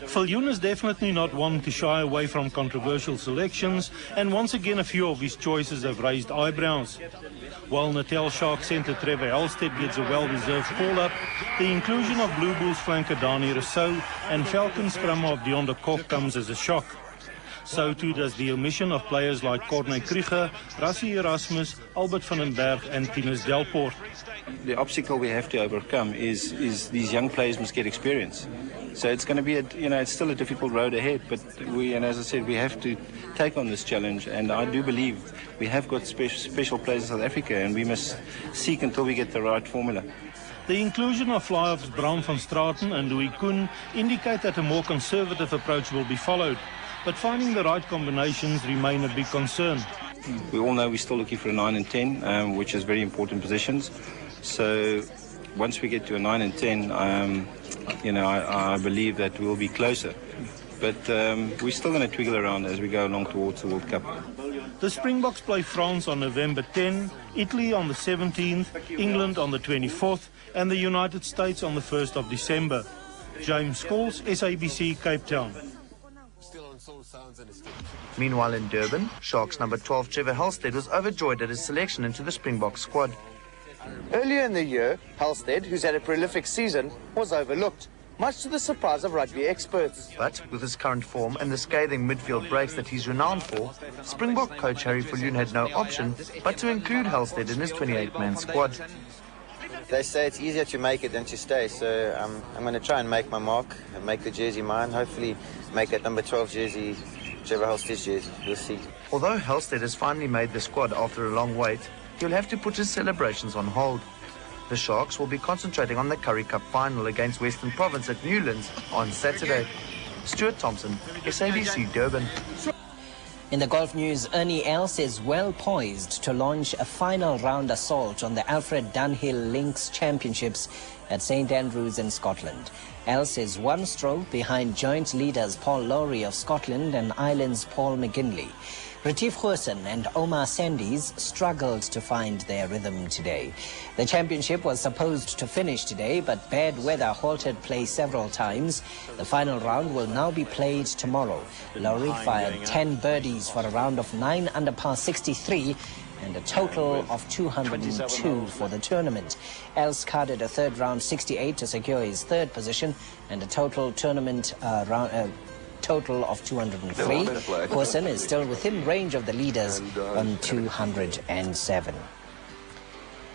Viljoen is definitely not one to shy away from controversial selections, and once again a few of his choices have raised eyebrows. While Natal Shark centre Trevor Halstead gets a well-deserved call-up, the inclusion of Blue Bulls flanker Dani Rousseau and Falcon scrummer of Dion de Kock comes as a shock. So too does the omission of players like Corné Krieger, Rassie Erasmus, Albert van den Berg and Tinus Delport. The obstacle we have to overcome is these young players must get experience. So it's going to be, it's still a difficult road ahead, but and as I said, we have to take on this challenge, and I do believe we have got special players in South Africa, and we must seek until we get the right formula. The inclusion of fly-offs Bram van Straten and Louis Koen indicate that a more conservative approach will be followed, but finding the right combinations remain a big concern. We all know we're still looking for a 9 and 10, which is very important positions. So once we get to a 9 and 10, I believe that we'll be closer. But we're still going to twiggle around as we go along towards the World Cup. The Springboks play France on November 10, Italy on the 17th, England on the 24th, and the United States on the 1st of December. James Scholes, SABC, Cape Town. Meanwhile in Durban, Sharks number 12 Trevor Halstead was overjoyed at his selection into the Springbok squad. Earlier in the year, Halstead, who's had a prolific season, was overlooked, much to the surprise of rugby experts. But with his current form and the scathing midfield breaks that he's renowned for, Springbok coach Harry Viljoen had no option but to include Halstead in his 28-man squad. They say it's easier to make it than to stay, so I'm going to try and make my mark and make the jersey mine, hopefully make that number 12 jersey Trevor Halstead's jersey. We'll see. Although Halstead has finally made the squad after a long wait, he'll have to put his celebrations on hold. The Sharks will be concentrating on the Currie Cup final against Western Province at Newlands on Saturday. Stuart Thompson, SABC Durban. In the golf news, Ernie Els is well poised to launch a final round assault on the Alfred Dunhill Links Championships at St Andrews in Scotland. Els is one stroke behind joint leaders Paul Lowry of Scotland and Ireland's Paul McGinley. Retief Goosen and Omar Sandys struggled to find their rhythm today. The championship was supposed to finish today, but bad weather halted play several times. The final round will now be played tomorrow. Lowry fired 10 birdies for a round of 9 under par 63 and a total of 202 for the tournament. Els carded a third round 68 to secure his third position and a total tournament total of 203. Goosen is still within range of the leaders on 207.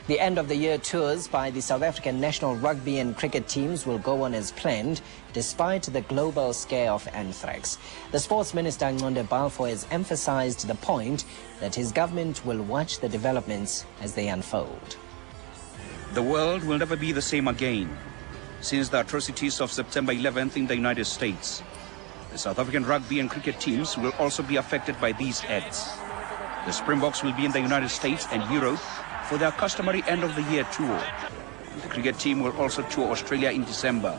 The end-of-the-year tours by the South African national rugby and cricket teams will go on as planned, despite the global scare of anthrax. The Sports Minister, Ngonde Balfour, has emphasized the point that his government will watch the developments as they unfold. The world will never be the same again since the atrocities of September 11th in the United States. The South African rugby and cricket teams will also be affected by these acts. The Springboks will be in the United States and Europe for their customary end-of-the-year tour. The cricket team will also tour Australia in December.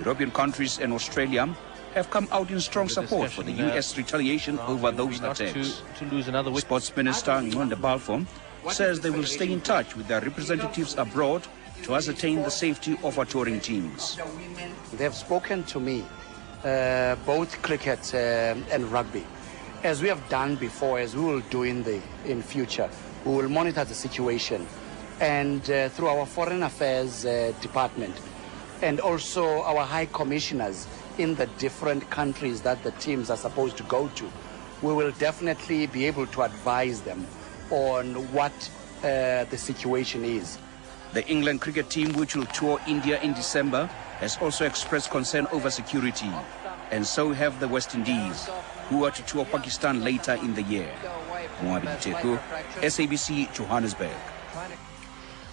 European countries and Australia have come out in strong support for the U.S. retaliation over those attacks. Sports Minister Ngonde Balfour says they will stay in touch with their representatives abroad to ascertain the safety of our touring teams. They have spoken to me, both cricket and rugby, as we have done before, as we will do in future. We will monitor the situation, and through our Foreign Affairs Department and also our High Commissioners in the different countries that the teams are supposed to go to, we will definitely be able to advise them on what the situation is. The England cricket team, which will tour India in December, has also expressed concern over security, and so have the West Indies, who are to tour Pakistan later in the year. SABC, Johannesburg.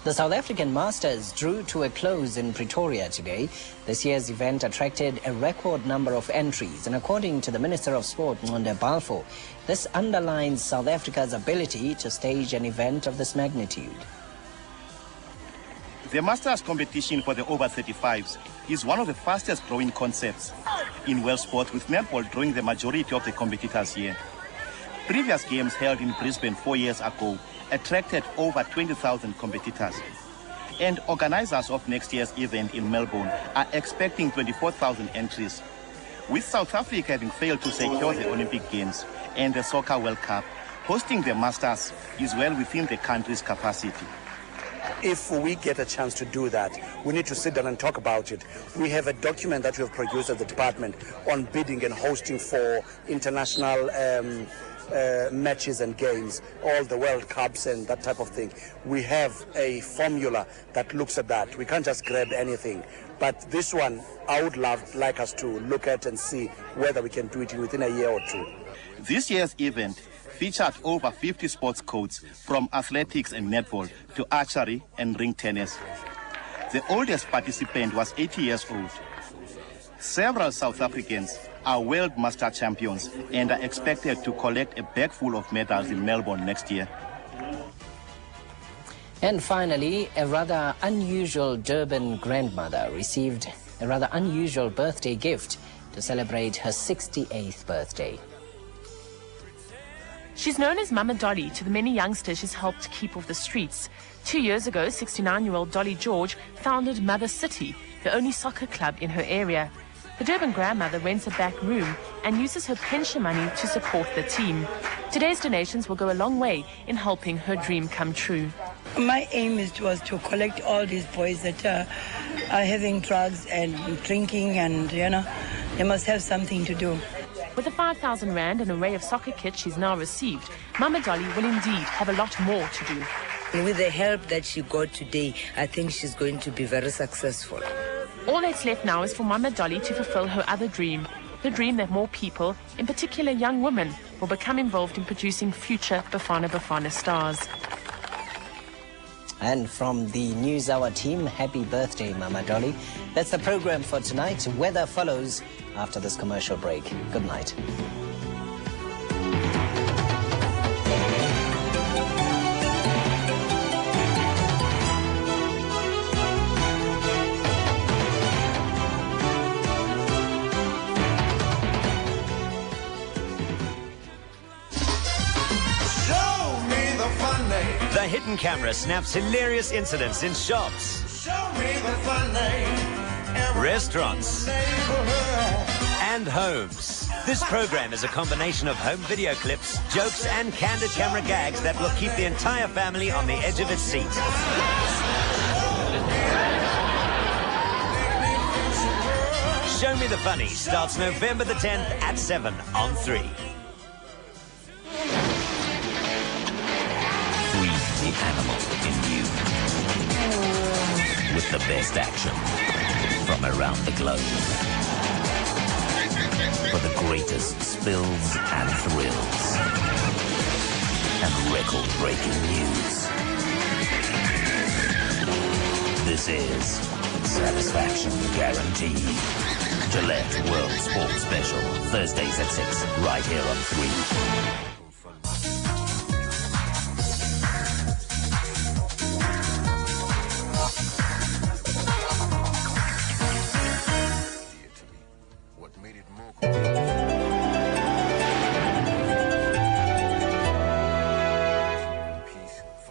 The South African Masters drew to a close in Pretoria today. This year's event attracted a record number of entries, and according to the Minister of Sport, Nqonde Balfour, this underlines South Africa's ability to stage an event of this magnitude. The Masters competition for the over 35s is one of the fastest growing concepts in world sport, with netball drawing the majority of the competitors here. Previous games held in Brisbane 4 years ago attracted over 20,000 competitors. And organizers of next year's event in Melbourne are expecting 24,000 entries. With South Africa having failed to secure the Olympic Games and the Soccer World Cup, hosting the Masters is well within the country's capacity. If we get a chance to do that, we need to sit down and talk about it. We have a document that we have produced at the department on bidding and hosting for international matches and games, all the World Cups and that type of thing. We have a formula that looks at that. We can't just grab anything. But this one, I would like us to look at and see whether we can do it within a year or two. This year's event featured over 50 sports codes, from athletics and netball to archery and ring tennis. The oldest participant was 80 years old. Several South Africans are world master champions and are expected to collect a bag full of medals in Melbourne next year. And finally, a rather unusual Durban grandmother received a rather unusual birthday gift to celebrate her 68th birthday. She's known as Mama Dolly to the many youngsters she's helped keep off the streets. 2 years ago, 69-year-old Dolly George founded Mother City, the only soccer club in her area. The Durban grandmother rents a back room and uses her pension money to support the team. Today's donations will go a long way in helping her dream come true. My aim was to collect all these boys that are having drugs and drinking, and, they must have something to do. With the 5,000 rand and array of soccer kits she's now received, Mama Dolly will indeed have a lot more to do. With the help that she got today, I think she's going to be very successful. All that's left now is for Mama Dolly to fulfill her other dream, the dream that more people, in particular young women, will become involved in producing future Bafana Bafana stars. And from the News Hour team, happy birthday, Mama Dolly. That's the program for tonight. Weather follows after this commercial break. Good night. The hidden camera snaps hilarious incidents in shops, restaurants, and homes. This program is a combination of home video clips, jokes, and candid camera gags that will keep the entire family on the edge of its seat. Show Me the Funny starts November the 10th at 7 on 3. The animal in you, with the best action from around the globe, for the greatest spills and thrills, and record-breaking news. This is satisfaction guaranteed. Gillette World Sports Special, Thursdays at 6, right here on 3.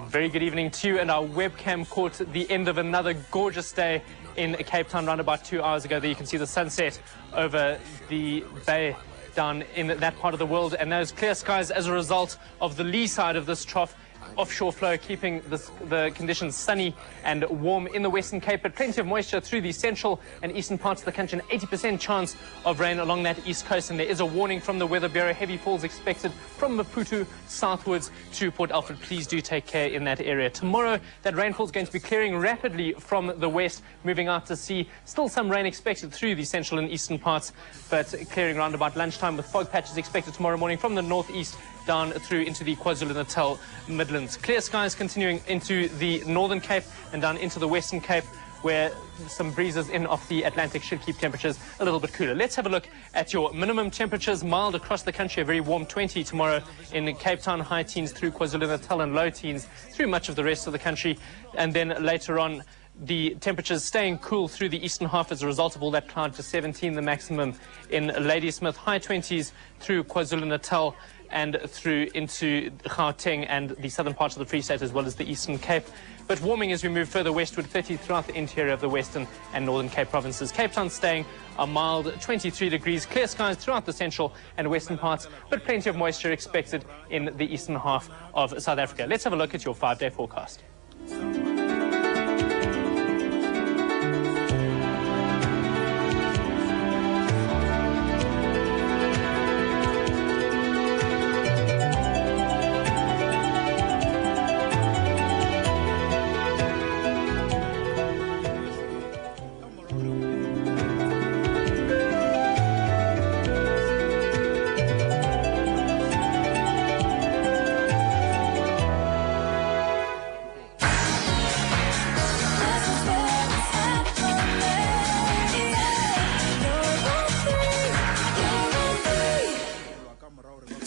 Very good evening to you, and our webcam caught the end of another gorgeous day in Cape Town around about 2 hours ago. There you can see the sunset over the bay down in that part of the world, and those clear skies as a result of the lee side of this trough offshore flow, keeping the conditions sunny and warm in the Western Cape, but plenty of moisture through the central and eastern parts of the country, an 80% chance of rain along that east coast, and there is a warning from the Weather Bureau. Heavy falls expected from Maputo southwards to Port Alfred. Please do take care in that area. Tomorrow, that rainfall is going to be clearing rapidly from the west, moving out to sea. Still some rain expected through the central and eastern parts, but clearing around about lunchtime, with fog patches expected tomorrow morning from the northeast down through into the KwaZulu-Natal Midlands. Clear skies continuing into the Northern Cape and down into the Western Cape, where some breezes in off the Atlantic should keep temperatures a little bit cooler. Let's have a look at your minimum temperatures. Mild across the country, a very warm 20 tomorrow in Cape Town, high teens through KwaZulu-Natal and low teens through much of the rest of the country. And then later on, the temperatures staying cool through the eastern half as a result of all that cloud to 17, the maximum in Ladysmith, high 20s through KwaZulu-Natal and through into Gauteng and the southern parts of the Free State as well as the Eastern Cape. But warming as we move further westward, 30 throughout the interior of the Western and Northern Cape provinces. Cape Town staying a mild 23 degrees, clear skies throughout the central and western parts, but plenty of moisture expected in the eastern half of South Africa. Let's have a look at your 5-day forecast.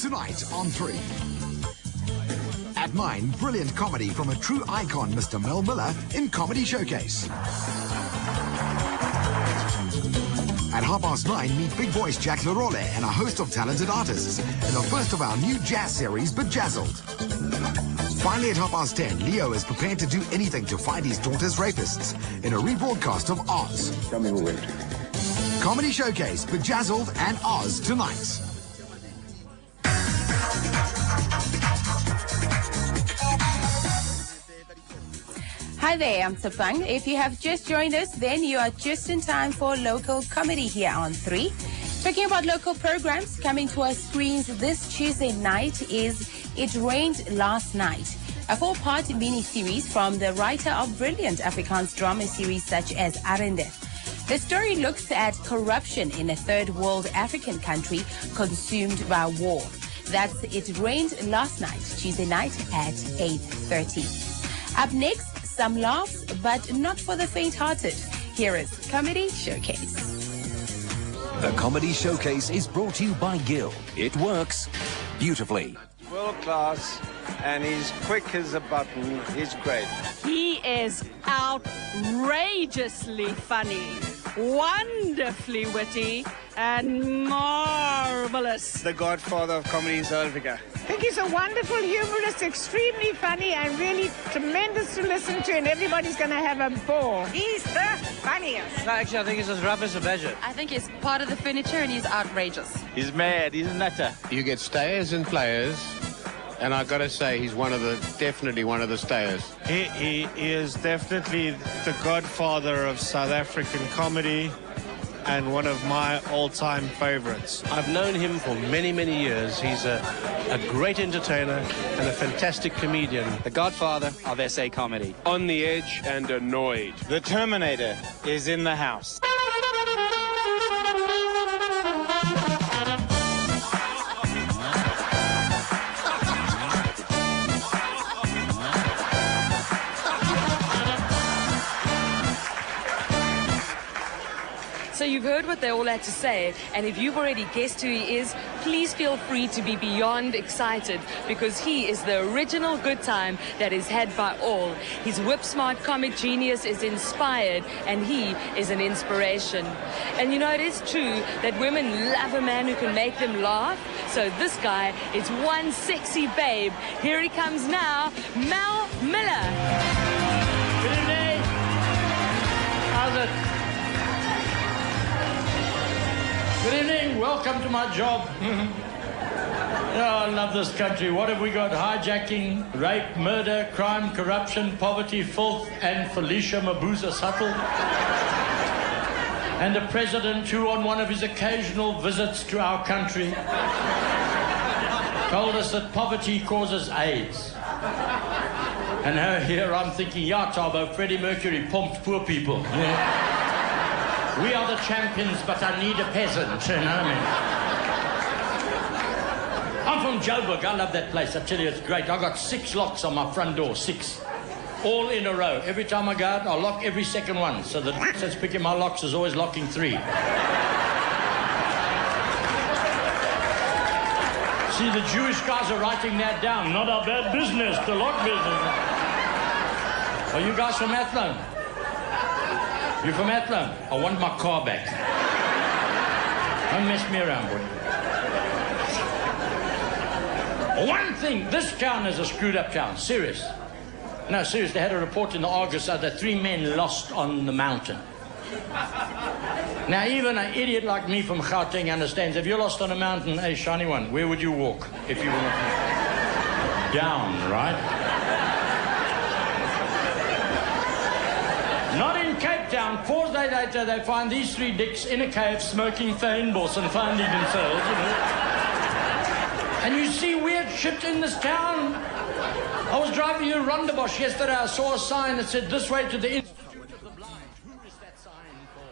Tonight on 3. At 9, brilliant comedy from a true icon, Mr. Mel Miller, in Comedy Showcase. At 9:30, meet big voice Jack Lerole and a host of talented artists in the first of our new jazz series, Bejazzled. Finally, at 10:30, Leo is prepared to do anything to find his daughter's rapists in a rebroadcast of Oz. Tell me who went. Comedy Showcase, Bejazzled and Oz tonight. Hi there, I'm Tsapang. If you have just joined us, then you are just in time for local comedy here on 3. Talking about local programs coming to our screens this Tuesday night is It Rained Last Night, a 4-part mini-series from the writer of brilliant Afrikaans drama series such as Arende. The story looks at corruption in a third world African country consumed by war. That's It Rained Last Night, Tuesday night at 8:30. Up next, some laughs, but not for the faint-hearted. Here is Comedy Showcase. The Comedy Showcase is brought to you by Gill. It works beautifully. World class, and he's quick as a button. He's great. He is outrageously funny, wonderfully witty, and marvelous. The godfather of comedy in South Africa. I think he's a wonderful humorist, extremely funny, and really tremendous to listen to, and everybody's going to have a ball. He's the funniest. No, actually, I think he's as rough as a badger. I think he's part of the furniture, and he's outrageous. He's mad. He's a nutter. You get stayers and players, and I've got to say he's definitely one of the stayers. He is definitely the godfather of South African comedy and one of my all-time favorites. I've known him for many, many years. He's a great entertainer and a fantastic comedian. The godfather of SA comedy. On the edge and annoyed. The Terminator is in the house. So you've heard what they all had to say, and if you've already guessed who he is, please feel free to be beyond excited, because he is the original good time that is had by all. His whip-smart comic genius is inspired, and he is an inspiration. And you know, it is true that women love a man who can make them laugh, so this guy is one sexy babe. Here he comes now, Mel Miller. Good evening. How's it? Good evening, welcome to my job. I love this country. What have we got? Hijacking, rape, murder, crime, corruption, poverty, filth, and Felicia Mabuza Suttle. And a president who, on one of his occasional visits to our country, told us that poverty causes AIDS. And here I'm thinking, yeah, Tabo, Freddie Mercury pumped poor people. Yeah. We are the champions, but I need a peasant, you know what I mean? I'm from Joburg. I love that place. I tell you, it's great. I got 6 locks on my front door. 6. All in a row. Every time I go out, I lock every second one. So the that's picking my locks is always locking 3. See, the Jewish guys are writing that down. Not a bad business, the lock business. Are you guys from Athlone? You from Athlone? I want my car back. Don't mess me around, boy. One thing, this town is a screwed up town. Serious. No, serious. They had a report in the Argus that 3 men lost on the mountain. Now, even an idiot like me from Gauteng understands. If you're lost on a mountain, hey, shiny one, where would you walk if you were down, right? Not in Cape Town. 4 days later, they find these 3 dicks in a cave smoking fynbos and finding themselves, you know. And you see weird shit in this town. I was driving in Rondebosch yesterday. I saw a sign that said, this way to the Institute of the Blind. Who is that sign for?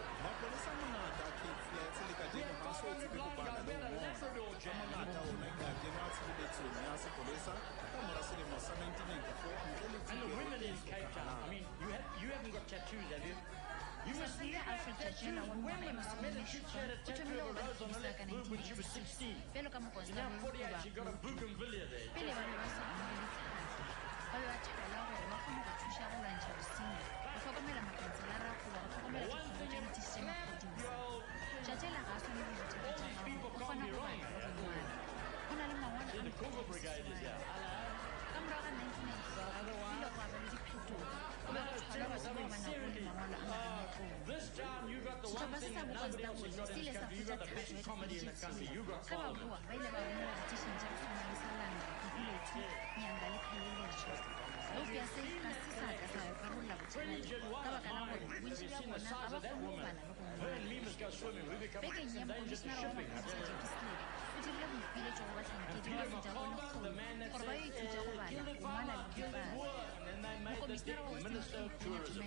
And the women in Cape Town, I mean, you haven't got tattoos, have you? You must never have tattoos. Women, I met a chick, she had a tattoo of a rose on her left boob when she was 16. Now 48, she got a bougainvillea there. This time you got the one thing that nobody else has got in this country. You got the best comedy in the country. You got Parliament. Have you seen the size of that woman? Her and me must go swimming. We become endangered to shipping. If you have a father, the man that said, kill the farmer, kill the poor, and then they made the dick minister of tourism.